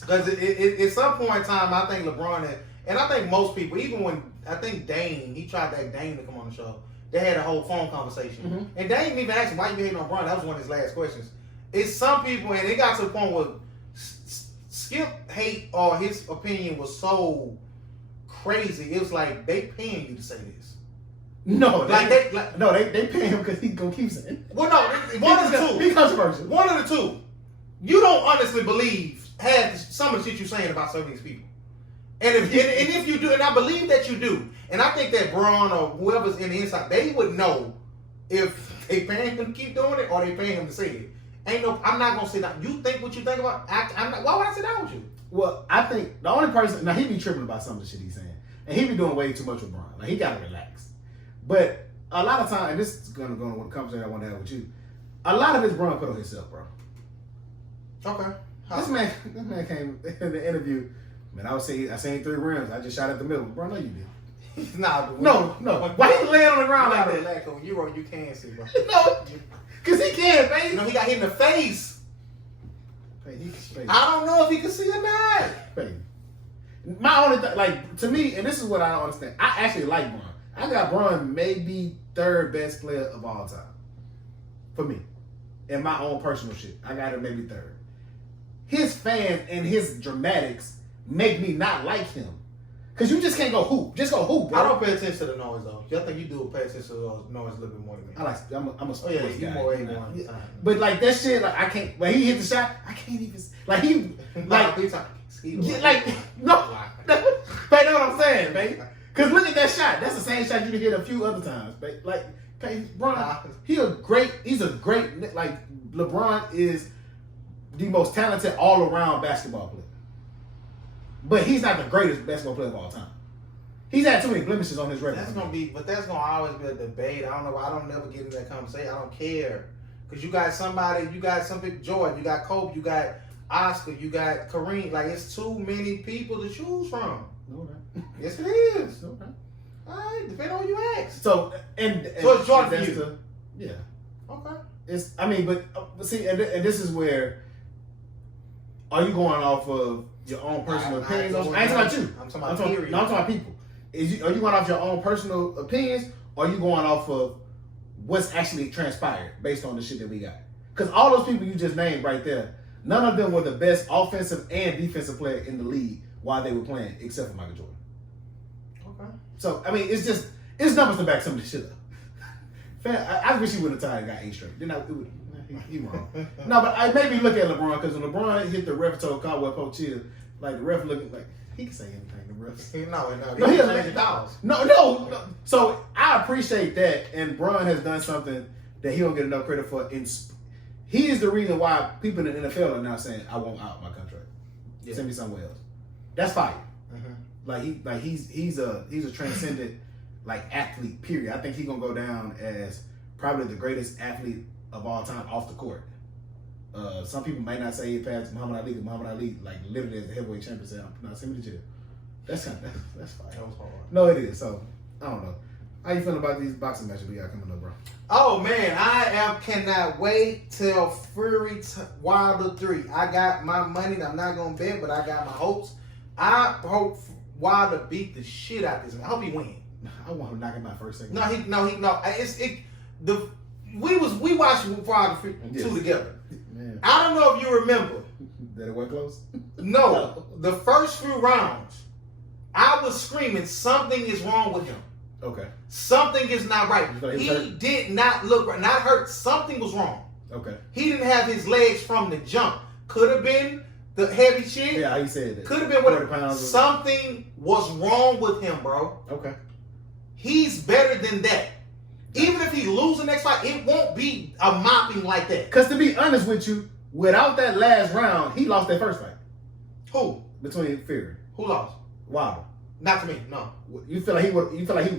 Because at some point in time, I think LeBron and I think most people, even when I think Dame, he tried that Dame to come on the show. They had a whole phone conversation. Mm-hmm. And Dame didn't even ask him, why you hating on LeBron? That was one of his last questions. It's some people, and it got to the point where Skip hate or his opinion was so crazy. It was like they paying you to say this. No, they pay him because he gonna keep saying. Well, no, one of the two. Be controversial. One of the two. You don't honestly believe some of the shit you're saying about some of these people, and if you do, and I believe that you do, and I think that Braun or whoever's in the inside, they would know if they paying him to keep doing it or they paying him to say it. I'm not gonna sit down. You think what you think about? I'm not. Why would I sit down with you? Well, I think the only person now he be tripping about some of the shit he's saying, and he be doing way too much with Braun. Like he gotta relax. But a lot of time, and this is gonna go on the conversation I want to have with you. A lot of this Braun put on himself, bro. Okay. This man came in the interview. Man, I seen 3 rims. I just shot at the middle, bro. No, you did. No. Why he laying on the ground like that? Relax on you can see, bro. No. Cause he can, baby. No, he got hit in the face. Baby. I don't know if he can see or not. Baby. My only like to me, and this is what I don't understand. I actually like Bron. I got Bron maybe third best player of all time for me, in my own personal shit. I got him maybe third. His fans and his dramatics make me not like him. Cause you just can't go hoop. Just go hoop, bro. I don't pay attention to the noise though. I think you do pay attention to the noise a little bit more than me. I'm a sports you guy. more A1. Yeah. But like that shit, like I can't. When he hit the shot, I can't even. Like he, like, like no. But know what I'm saying, baby? Cause look at that shot. That's the same shot you hit a few other times, baby. Like, Bron, he's a great. Like LeBron is the most talented all around basketball player. But he's not the greatest basketball player of all time. He's had too many blemishes on his record. That's gonna always be a debate. I don't know. I don't never get into that conversation. I don't care. Cause you got something, Jordan, you got Kobe, you got Oscar, you got Kareem. Like it's too many people to choose from. Okay. Yes, it is. Okay. All right, depending on who you ask. So so it's Jordan for you. Yeah. Okay. It's. I mean, but see, and this is where. Are you going off of your own personal opinions? I ain't talking about you. I'm talking about period. No, I'm talking about people. Are you going off your own personal opinions, or are you going off of what's actually transpired based on the shit that we got? Because all those people you just named right there, none of them were the best offensive and defensive player in the league while they were playing, except for Michael Jordan. Okay. So, I mean, it's numbers to back some of this shit up. I wish he would have tied and got 8 straight. Then he wrong. No, but I maybe look at LeBron, because when LeBron hit the ref, told Caldwell Pope chill, like the ref looking like he can say anything. The ref. No, he doesn't $100. No. So I appreciate that, and Bron has done something that he don't get enough credit for. He is the reason why people in the NFL are now saying, "I want out my contract. Yeah. Send me somewhere else." That's fire. Mm-hmm. He's a transcendent like athlete. Period. I think he's gonna go down as probably the greatest athlete of all time off the court. Some people might not say he passed Muhammad Ali, because Muhammad Ali, like, literally as the heavyweight champion, said, "No, send me to jail." That's fine. That was hard. No, it is. So I don't know. How you feeling about these boxing matches we got coming up, bro? Oh man, cannot wait till Fury Wilder 3. I got my money. I'm not gonna bet, but I got my hopes. I hope Wilder beat the shit out of this man. I hope he win. I want him knocking my first second. We watched Wilder 2 together. Man. I don't know if you remember. That it went close? No. The first few rounds, I was screaming, something is wrong with him. Okay. Something is not right. He did not look right. Not hurt. Something was wrong. Okay. He didn't have his legs from the jump. Could have been the heavy shit. Yeah, how you said that. Could have been what. Something was wrong with him, bro. Okay. He's better than that. Even if he loses the next fight, it won't be a mopping like that. Because to be honest with you, without that last round, he lost that first fight. Who? Between Fury. Who lost? Wilder. Not to me, no. You feel like he was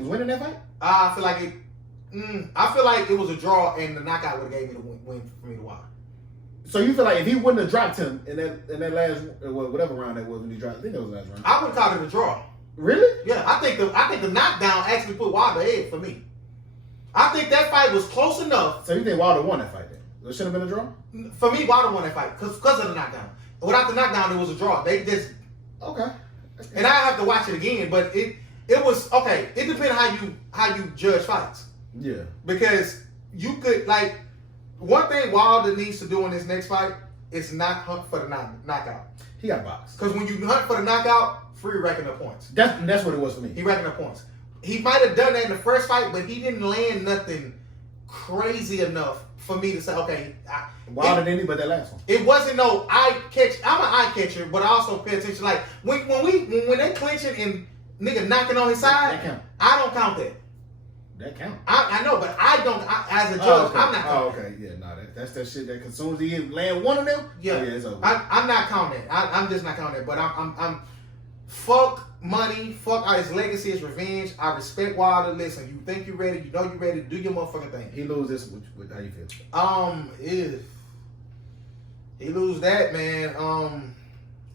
winning that fight? I feel like it was a draw, and the knockout would have gave me the win for me to watch. So you feel like if he wouldn't have dropped him in that last whatever round that was when he dropped, I think that was the last round. I would have called it a draw. Really? Yeah, I think the knockdown actually put Wilder ahead for me. I think that fight was close enough. So you think Wilder won that fight then? It should have been a draw? For me, Wilder won that fight because of the knockdown. Without the knockdown, it was a draw. They just okay. And I have to watch it again, but it was okay. It depends how you judge fights. Yeah. Because you could one thing Wilder needs to do in his next fight is not hunt for the knockout. He got boxed. Because when you hunt for the knockout, Fury reckoned the points. That's what it was for me. He reckoned the points. He might have done that in the first fight, but he didn't land nothing crazy enough for me to say, okay. Wilder didn't, but that last one. It wasn't no eye catch. I'm an eye catcher, but I also pay attention. Like when they clinching and nigga knocking on his side, I don't count that. That count. I know, but I don't. As a judge, okay. I'm not counting. Okay, yeah, no, that's that shit that as soon as he land one of them, yeah, it's over. I'm not counting it. I'm just not counting it. But I'm fuck money, fuck his legacy, his revenge. I respect Wilder. Listen, you think you're ready, you know you're ready, do your motherfucking thing. He lose this, how you feel? If he lose that, man,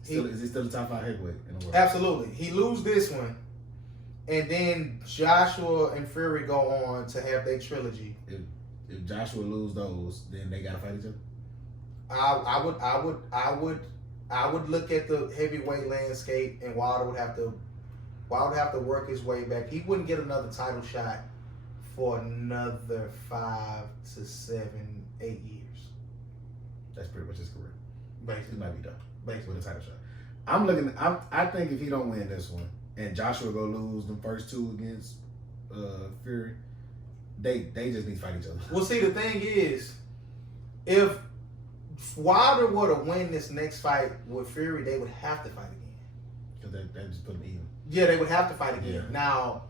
is he still the top 5 heavyweight in the world? Absolutely. He lose this one, and then Joshua and Fury go on to have their trilogy. If Joshua lose those, then they gotta fight each other. I would I would look at the heavyweight landscape, and Wilder would have to work his way back. He wouldn't get another title shot for another 5 to 7, 8 years. That's pretty much his career. Basically, He might be done. basically With a title shot. I think if he don't win this one, and Joshua go lose the first two against Fury, they just need to fight each other. Well, see, the thing is, if Wilder were to win this next fight with Fury, they would have to fight again. Because they just put him even. Yeah, they would have to fight again. Yeah. Now,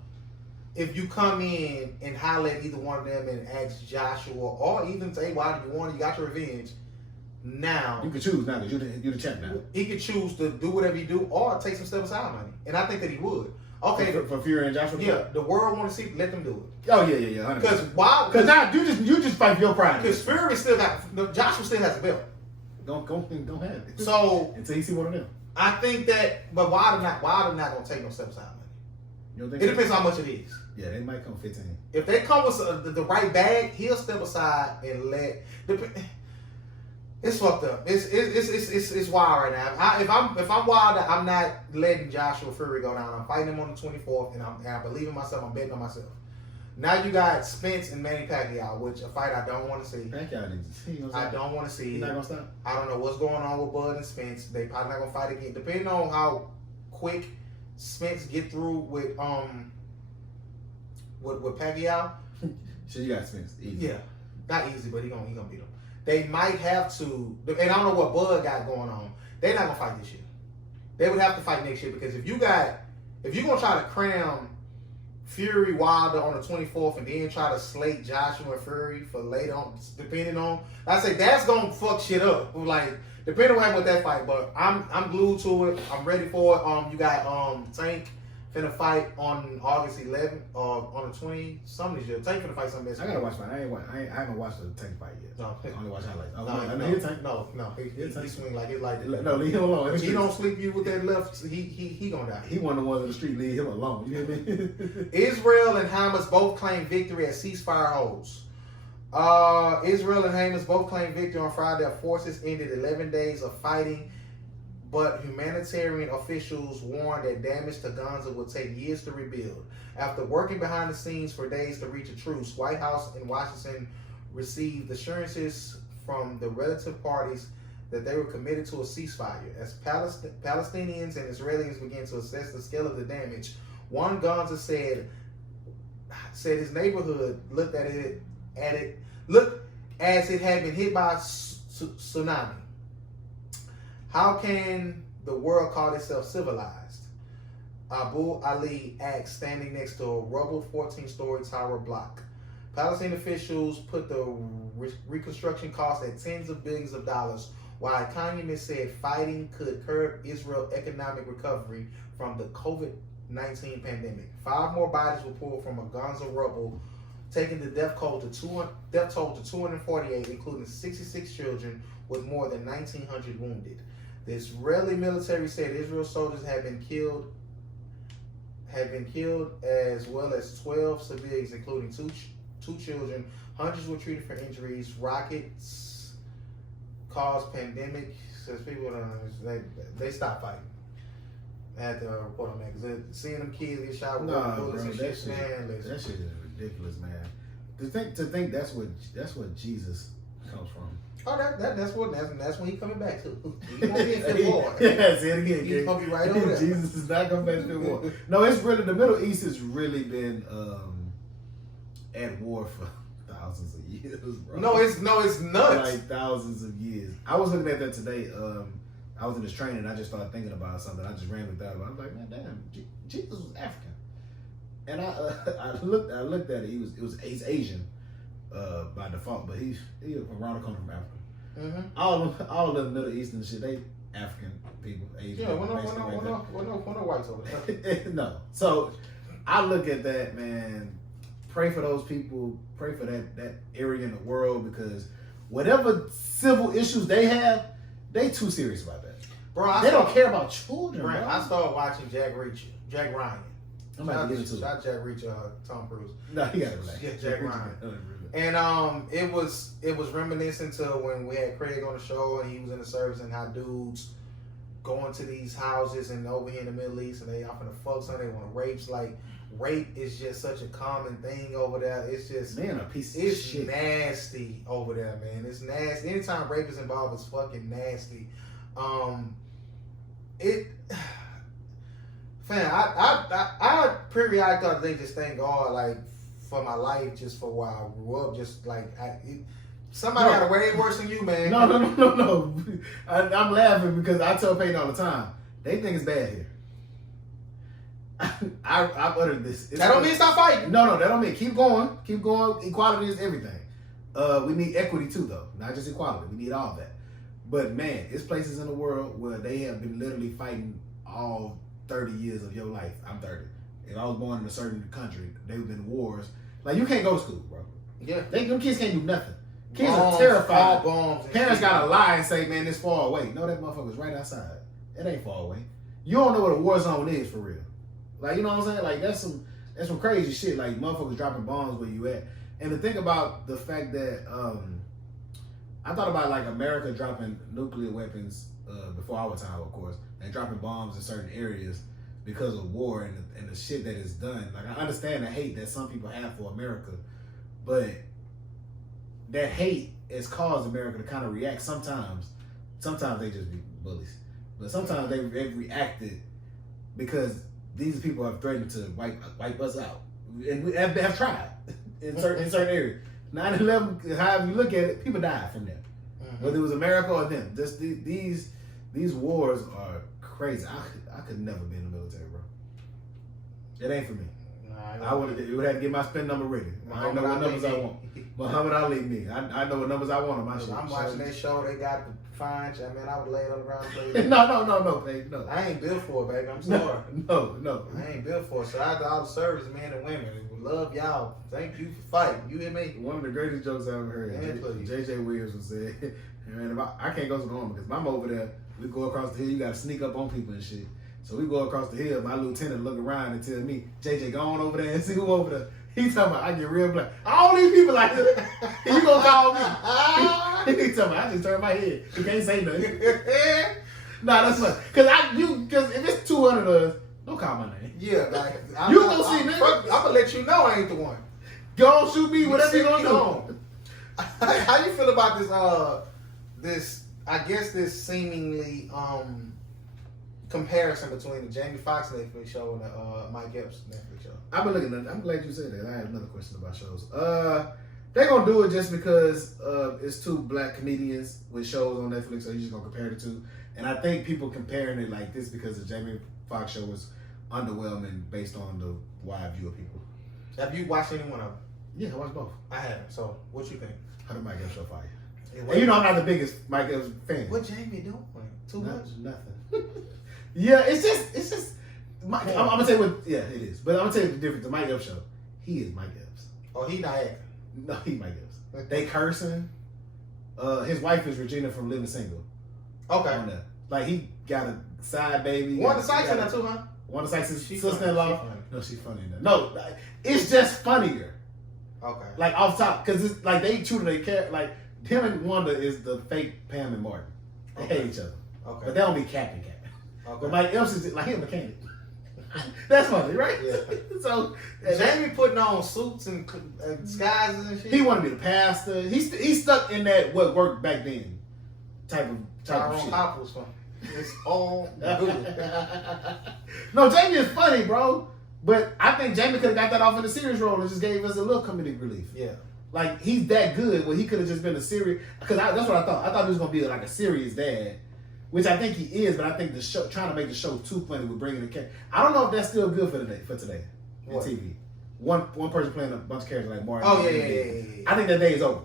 if you come in and holler at either one of them and ask Joshua, or even say, Wilder, you got your revenge. Now You can choose now because you're the champ now. he could choose to do whatever he do or take some step aside money, and I think that he would. Okay, For Fury and Joshua. yeah, the world want to see. Let them do it. Oh yeah. Because why? Because now you just fight for your pride. Because Fury still Joshua still has a belt. Don't have it. So until you see one of them. I think that, but Wilder not gonna take no step aside money. You don't It think so? depends how much it is. Yeah, they might come 15. If they come with the right bag, he'll step aside and let. It's fucked up. It's wild right now. If I'm Wilder, I'm not letting Joshua Fury go down. I'm fighting him on the 24th, and I believe in myself. I'm betting on myself. Now you got Spence and Manny Pacquiao, which a fight I don't want to see. Pacquiao needs to see. I don't want to see. He's not gonna stop. I don't know what's going on with Bud and Spence. They probably not gonna fight again. Depending on how quick Spence get through with Pacquiao. So you got Spence. Easy. Yeah, not easy, but he gonna beat him. They might have to, and I don't know what Bud got going on. They're not gonna fight this year. They would have to fight next year because if you're gonna try to cram Fury Wilder on the 24th and then try to slate Joshua and Fury for later on, depending on, I say that's gonna fuck shit up. Like depending on what happens with that fight, but I'm glued to it. I'm ready for it. You got Tank finna fight on August 11th on the 20 something this year. Tank finna fight something. I gotta watch mine. I haven't watched the Tank fight yet. No, I only watch highlights. No. He swing like it like. No, leave him alone. If he don't sleep you with that left, he gonna die. He one of the ones in the street. Leave him alone. You hear me? Israel and Hamas both claimed victory at ceasefire holds. Israel and Hamas both claimed victory on Friday. Their forces ended 11 days of fighting, but humanitarian officials warned that damage to Gaza would take years to rebuild. After working behind the scenes for days to reach a truce, White House in Washington received assurances from the relative parties that they were committed to a ceasefire. As Palestinians and Israelis began to assess the scale of the damage, one Gaza said his neighborhood looked as it had been hit by a tsunami. How can the world call itself civilized? Abu Ali asked, standing next to a rubble 14-story tower block. Palestinian officials put the reconstruction cost at tens of billions of dollars, while economists said fighting could curb Israel's economic recovery from the COVID-19 pandemic. 5 more bodies were pulled from a Gaza rubble, taking the death toll to 248, including 66 children, with more than 1,900 wounded. The Israeli military said Israel soldiers had been killed, as well as 12 civilians, including two children. Hundreds were treated for injuries. Rockets caused pandemic. Says people they stopped fighting. I had to report on that because seeing them kids get shot with bullets and shit, that shit is ridiculous, man. To think that's what Jesus comes from. Oh, that's when he coming back to. He gonna be in Fifth Ward. Yeah, say it again. He's gonna be right over there. Jesus is not coming back to Fifth Ward. No, it's really the Middle East has really been at war for thousands of years, bro. No, it's nuts. Like thousands of years. I was looking at that today. I was in this training. And I just started thinking about something. I just randomly thought about it. I was like, man, damn, Jesus was African. And I looked at it. He's Asian by default, but he's around the corner from Africa. Mm-hmm. All the Middle Eastern shit, they African people, Asian. Yeah, we're no whites over there. No. So I look at that, man. Pray for those people. Pray for that area in the world, because whatever civil issues they have, they too serious about that. Bro, they don't care about children. Bro. I started watching Jack Ryan. I'm about to get into it. Shout Jack Reacher, Tom Cruise. No, he got it right. Yeah, Jack Ryan. And it was reminiscent to when we had Craig on the show and he was in the service, and how dudes going to these houses and over here in the Middle East, and they offering to fuck something. They want rapes. Like rape is just such a common thing over there. It's just man, a piece of it's shit. nasty over there, man. It's nasty. Anytime rape is involved, it's fucking nasty. Fam, I periodically thought they just thank God like for my life, just for where I grew up, just like somebody got it way worse than you, man. No. I'm laughing because I tell Peyton all the time, they think it's bad here. I've uttered this. That don't mean stop fighting. No, that don't mean keep going. Equality is everything. We need equity too, though, not just equality. We need all that. But man, it's places in the world where they have been literally fighting all 30 years of your life. I'm 30. If I was born in a certain country, they've been wars. Like you can't go to school, bro. Yeah, them kids can't do nothing. Kids bombs, are terrified. Bombs Parents gotta lie and say, "Man, it's far away." No, that motherfucker's right outside. It ain't far away. You don't know what a war zone is for real. Like you know what I'm saying? Like that's some crazy shit. Like motherfuckers dropping bombs where you at. And to think about the fact that I thought about like America dropping nuclear weapons before our time, of course, and dropping bombs in certain areas because of war and the shit that is done. Like I understand the hate that some people have for America, but that hate has caused America to kind of react sometimes. Sometimes they just be bullies, but sometimes they reacted because these people have threatened to wipe us out, and we have tried in certain areas. 9/11, however you look at it, people died from that. Mm-hmm. Whether it was America or them, just these wars are crazy. I could never be in the military, bro. It ain't for me. I would have to get my spin number ready. I don't know what numbers I want. Muhammad Ali, me. I know what numbers I want on my shit. I'm watching that show. They got the fine. Man, I would lay it on the ground and play. No, baby, no. I ain't built for it, baby. I'm sorry. No. I ain't built for it. So out to all the service men and women. We love y'all. Thank you for fighting. You hear me? One of the greatest jokes I ever heard. JJ Williams was said, man, if I can't go to the army because I'm over there. We go across the hill. You got to sneak up on people and shit. So we go across the hill. My lieutenant look around and tell me, JJ, go on over there and see who over there. He talking about I get real black. All these people like this. You gonna call me? He talking about I just turn my head. You can't say nothing. Nah, that's fine. Cause if it's 200 of us, don't call my name. Yeah, like you gonna see me? I'm gonna let you know I ain't the one. Go on, shoot me. Whatever you gonna do. How you feel about this? I guess this seemingly comparison between the Jamie Foxx Netflix show and the Mike Epps Netflix show. I've been looking at that. I'm glad you said that. I had another question about shows. They're gonna do it just because it's two black comedians with shows on Netflix, so you're just gonna compare the two. And I think people comparing it like this because the Jamie Foxx show was underwhelming based on the wide view of people. Have you watched any one of them? Yeah, I watched both. I haven't. So what you think? How did Mike Epps show fire? And you know I'm not the biggest Mike Epps fan. What Jamie doing? Too much? Nothing. Yeah, it's just. I'm gonna tell you what. Yeah, it is. But I'm gonna tell you the difference. The Mike Epps show. He is Mike Epps. Oh, he not acting. No, he Mike Epps. They cursing. His wife is Regina from Living Single. Okay. On that. Like he got a side baby. Wanda Sykes in that too, huh? Wanda Sykes' sister-in-law. No, she's funny in that. No, it's just funnier. Okay. Like off top, because it's like they true to their character. Like him and Wanda is the fake Pam and Martin. They hate each other. Okay. But they don't be capping. Okay. But Mike Epps is like he a mechanic. That's funny, right? Yeah. So Jamie putting on suits and disguises and shit. He want to be the pastor. He's stuck in that what worked back then type of shit. Apples fun. It's all good. No, Jamie is funny, bro. But I think Jamie could have got that off in a serious role and just gave us a little comedic relief. Yeah. Like he's that good. Well, he could have just been a serious. Because that's what I thought. I thought he was gonna be like a serious dad. Which I think he is, but I think the show trying to make the show too funny with bringing the character. I don't know if that's still good for today in TV. One person playing a bunch of characters like Martin. Oh yeah. I think that day is over.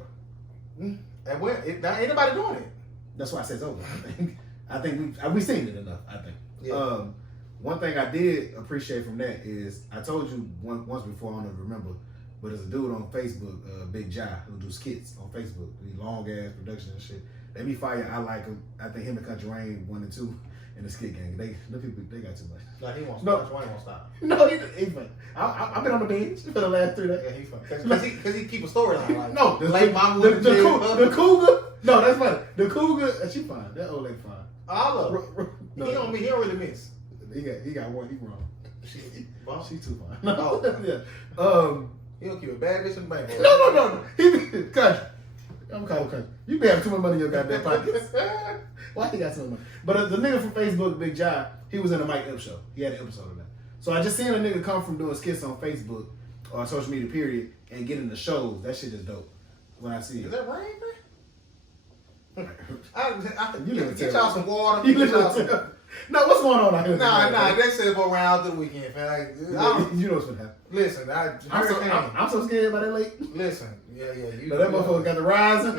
And ain't nobody doing it. That's why I said it's over. I think we've seen it enough. I think. Yeah. One thing I did appreciate from that is I told you once before, I don't even remember, but there's a dude on Facebook, Big Jai, who do skits on Facebook. These long ass production and shit. They be fire. I like him. I think him and Country Wayne 1 and 2 in the skit gang. They got too much. Like he won't stop. Country Wayne won't stop. No, he's funny. I've been on the bench for the last 3 days. Yeah, he's funny. Because he keep a storyline. Like, no, the cougar. No, that's funny. The cougar. She fine. That old lady fine. All of them. No, he don't really miss. He got one. He wrong. She too fine. Oh, yeah. He don't keep a bad bitch in the bank. No. He country. I'm calling country. You be having too much money in your goddamn pockets. Why he got so much money? But the nigga from Facebook, Big Jai, he was in a Mike Ep show. He had an episode of that. So I just seen a nigga come from doing skits on Facebook or on social media, period, and get into shows. That shit is dope. When I see it. Is that rain, man? You live in Get y'all some water. You live in No, what's going on out here? Nah, they said go around the weekend, man. You know what's gonna happen. Listen, I'm so scared by that lake. Listen, yeah. But that motherfucker got the rise. I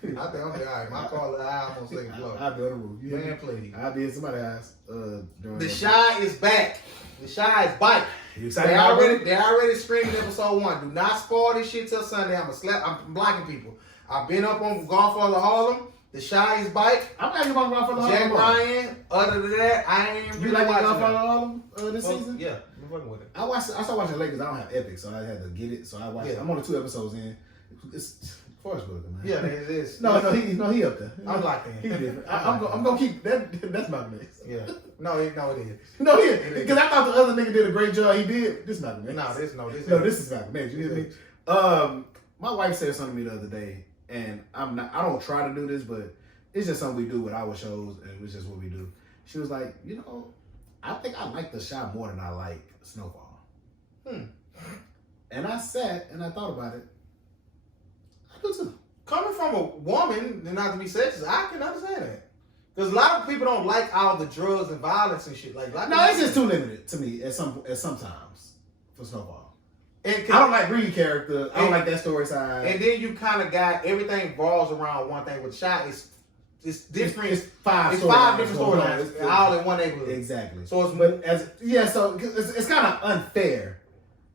think I'm all right. My car, I almost take a blow. I'll be on the roof. Man, please. I'll be in somebody's house. The Shy is back. The Shy is back. You excited? They already streamed episode 1. Do not spoil this shit till Sunday. I'm blocking people. I've been up on Godfather Harlem. The Shy is back. I'm not even on Godfather Harlem. Jack Ryan. Other than that, I ain't really You like watching Godfather Harlem this season? Yeah, I'm fucking with it. I started watching it late because I don't have Epic, so I had to get it. So I watched. Yeah. I'm only 2 episodes in. It's Forrest Whitaker, man. Yeah, it is. No, he up there. I'm locked in. He's different. I'm gonna keep that. That's Malcolm X. Yeah. No, it is. No, he is. Because I thought the other nigga did a great job. He did. This is Malcolm X. This is Malcolm X. You hear me? My wife said something to me the other day, and I don't try to do this, but it's just something we do with our shows, and it's just what we do. She was like, I think I like The Shy more than I like Snowfall. And I sat and I thought about it. I do too. Coming from a woman, and not to be sexist, I can understand that. Because a lot of people don't like all the drugs and violence and shit. Like no, it's just too limited to me at sometimes for Snowfall. I don't like Reed character. I don't like that story side. And then you kind of got everything revolves around one thing. With Shy, it's different. It's 5 different storylines all in one neighborhood. Exactly. So it's kind of unfair.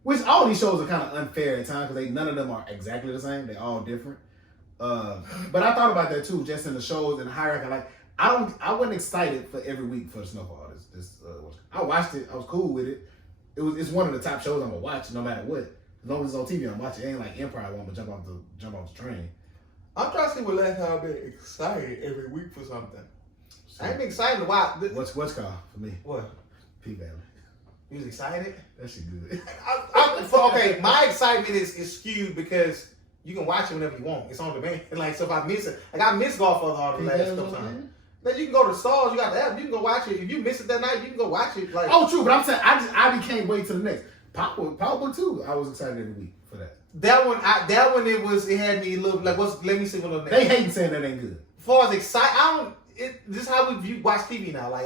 Which all these shows are kind of unfair at times because none of them are exactly the same. They're all different. But I thought about that too, just in the shows and the hierarchy. Like I wasn't excited for every week for the Snowfall. I watched it. I was cool with it. It's one of the top shows I'm gonna watch no matter what. As long as it's on TV, I'm watching. It ain't like Empire. I want to jump off the train. I'm trying to see what last time I've been excited every week for something. I ain't been excited a while. What's called for me? What? P Valley. You was excited? That shit good. Okay, my excitement is skewed because you can watch it whenever you want. It's on demand. And like, so if I miss it, like I missed Godfather all the last couple times. Then you can go to the stars. You got the app. You can go watch it. If you miss it that night, you can go watch it. Like, oh, true. But I'm saying I can't wait till the next. Power Book 2. I was excited every week for that. That one, it had me a little like. Let me see what the they hating saying that ain't good. As far as excited, this is how we watch TV now. Like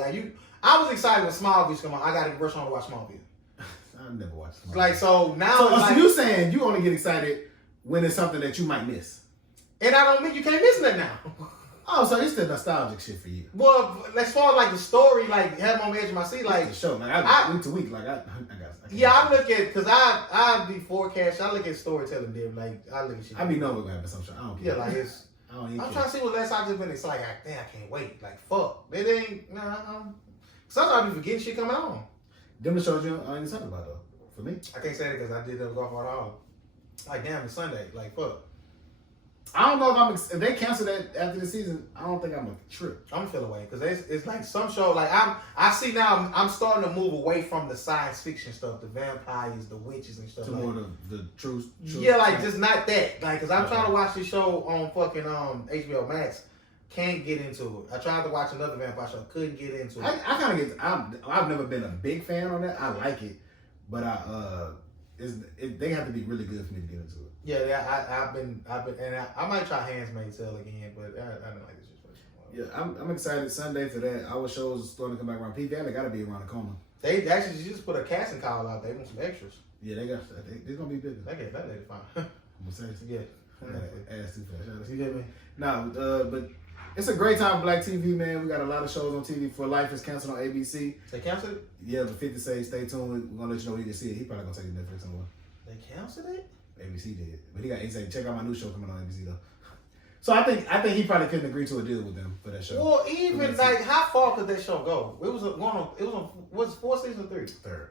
I was excited when Smallville come on. I got to rush on to watch Smallville. I never watched Smallville. Like so now. So you saying you only get excited when it's something that you might miss, and I don't mean you can't miss that now. Oh, so it's the nostalgic shit for you. Well, as far as like the story, like have on the edge of my seat, like the show, man. I week to week, like I I look at because I be forecast. I look at storytelling there, like I look at shit. I be knowing what's gonna happen. Some shit. I don't care. Yeah, like it's. I'm trying to see what last I just been excited. Like, damn, I can't wait. Like fuck, it ain't. Sometimes I be forgetting shit coming on. Them the shows you ain't excited about though. For me, I can't say it because I did that golf all. Like damn, it's Sunday. Like fuck. I don't know if if they cancel that after the season. I don't think I'm a trip. I'm feeling away because it's like some show like I see now I'm starting to move away from the science fiction stuff, the vampires, the witches and stuff. To like more the truth. Yeah, like just not that. Like because I'm trying to watch this show on fucking HBO Max. Can't get into it. I tried to watch another vampire show. Couldn't get into it. I kind of get. I've never been a big fan on that. I like it, but they have to be really good for me to get into it. Yeah, I've been, and I might try Handmaid's Tale again, but I don't like this situation. Yeah, I'm excited Sunday for that. Our shows are starting to come back around. P Valley got to be around the corner. They actually just put a casting call out. They want some extras. Yeah, they're gonna be big. That lady fine. I'm gonna say this. Yeah. Ass too fast. You get me? No, but it's a great time for Black TV, man. We got a lot of shows on TV. For Life is canceled on ABC. They canceled it? Yeah, but 50 say stay tuned. We're gonna let you know when you can see it. He probably gonna take it to Netflix somewhere. They canceled it? ABC did, but he said check out my new show coming on ABC though. So I think he probably couldn't agree to a deal with them for that show. Well, even like how far could that show go? It was was 4 seasons or 3? Third.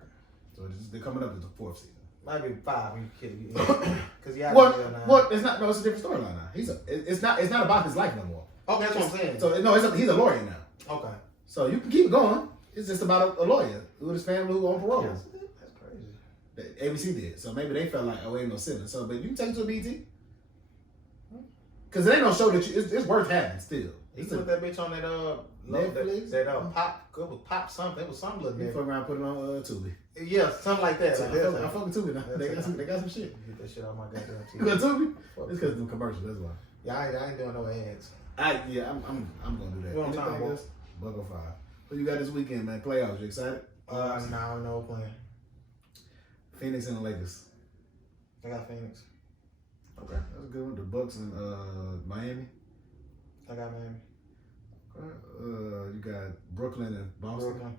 So they're coming up to the 4th season. Might be 5. You kidding? Because What? It's not. No, it's a different storyline now. It's not about his life no more. Okay, that's what I'm saying. So no, he's a lawyer now. Okay. So you can keep going. It's just about a lawyer with his family who on parole. That's crazy. ABC did. So maybe they felt like, oh, ain't no sitting. So, but you can take it to a BT. Because it ain't no show that it's worth having still. He put that bitch on that Netflix? that pop, it was pop something. It was something little You nigga. fuck around and put it on Tubi. Yeah, something like that. I fuck with Tubi now. They got some shit. Get that shit on my goddamn TV. You got Tubi? It's because of the commercials, that's why. Yeah, I ain't doing no ads. I'm gonna do that. You want Anything time, else? Buckle 5. What you got this weekend, man? Playoffs, you excited? No plan. Phoenix and the Lakers. I got Phoenix. Okay, that's a good one. The Bucks and Miami. I got Miami. You got Brooklyn and Boston.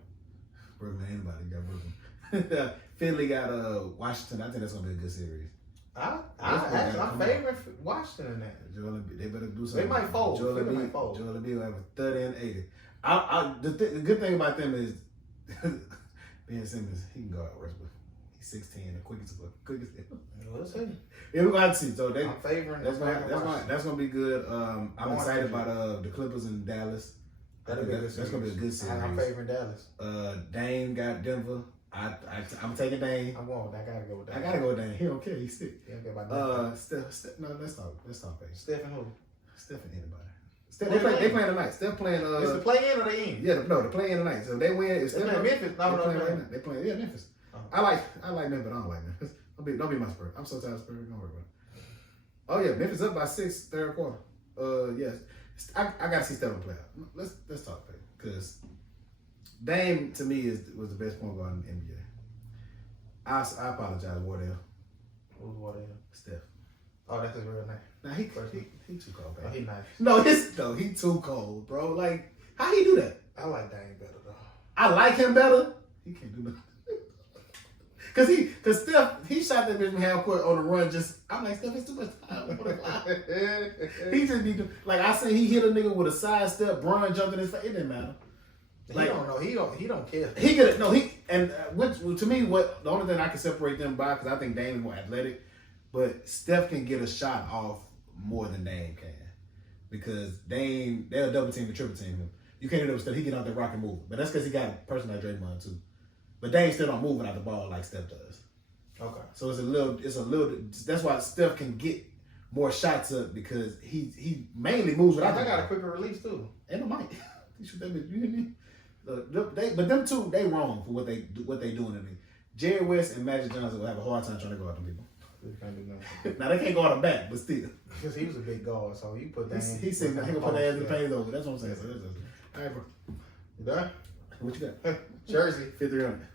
Brooklyn. Anybody. You got Brooklyn. Philly got Washington. I think that's gonna be a good series. I'm favoring Washington in that. They better do something. They might fold. Joel Embiid will have a 30 and 80. The good thing about them is Ben Simmons. He can go out Westbrook. He's 16, the quickest. We'll see. Yeah, we're gonna see. So I'm favoring. that's gonna be good. I'm excited about the Clippers in Dallas. That's gonna be a good series. I'm favoring Dallas. Dame got Denver. I'm taking Dame. I gotta go with that. I gotta go with Dame. He don't care. He's sick. He don't care about that. Steph. No, let's talk. Baby. Steph and who? Steph and anybody. Steph, they playing tonight. Steph playing. Is the play in or they in? Yeah, they're playing tonight. So if they win, it's They playing Memphis. They playing. Yeah, Memphis. I like Memphis, but I don't like Memphis. Don't be my Spurs. I'm so tired of Spurs. Don't worry about it. Oh yeah, Memphis up by 6, third quarter. Yes, I gotta see Steph play out. Let's talk, baby, because Dame to me was the best point guard in the NBA. I apologize, Wardell. Who's Wardell? Steph. Oh, that's his real name. Nah, he too cold, baby. Oh, he nice. He too cold, bro. Like, how he do that? I like Dame better though. I like him better. He can't do nothing. Cause Steph, he shot that bitch from half court on the run. I'm like, Steph, it's too much time. He just be like, I say he hit a nigga with a side step. Bron jumped in his face. It didn't matter. Like, he don't know. He don't care. He could no. Which to me, what the only thing I can separate them by, because I think Dame is more athletic, but Steph can get a shot off more than Dame can, because Dame, they'll double team and triple team him. You can't do that with Steph. He get out there rock and move, but that's because he got a person like Draymond too. But Dame still don't move without the ball like Steph does. Okay. So it's a little. That's why Steph can get more shots up, because he mainly moves without. I got a quicker release too. And a mic. You shoot that bitch. You hear me? But them two, they wrong for what they doing to me. Jerry West and Magic Johnson will have a hard time trying to go at them people. Now they can't go out the back, but still. Because he was a big guard, so you put that. He said he gonna put that in the paint over. That's what I'm saying. So all right, bro. You done? What you got? Jersey. 5300.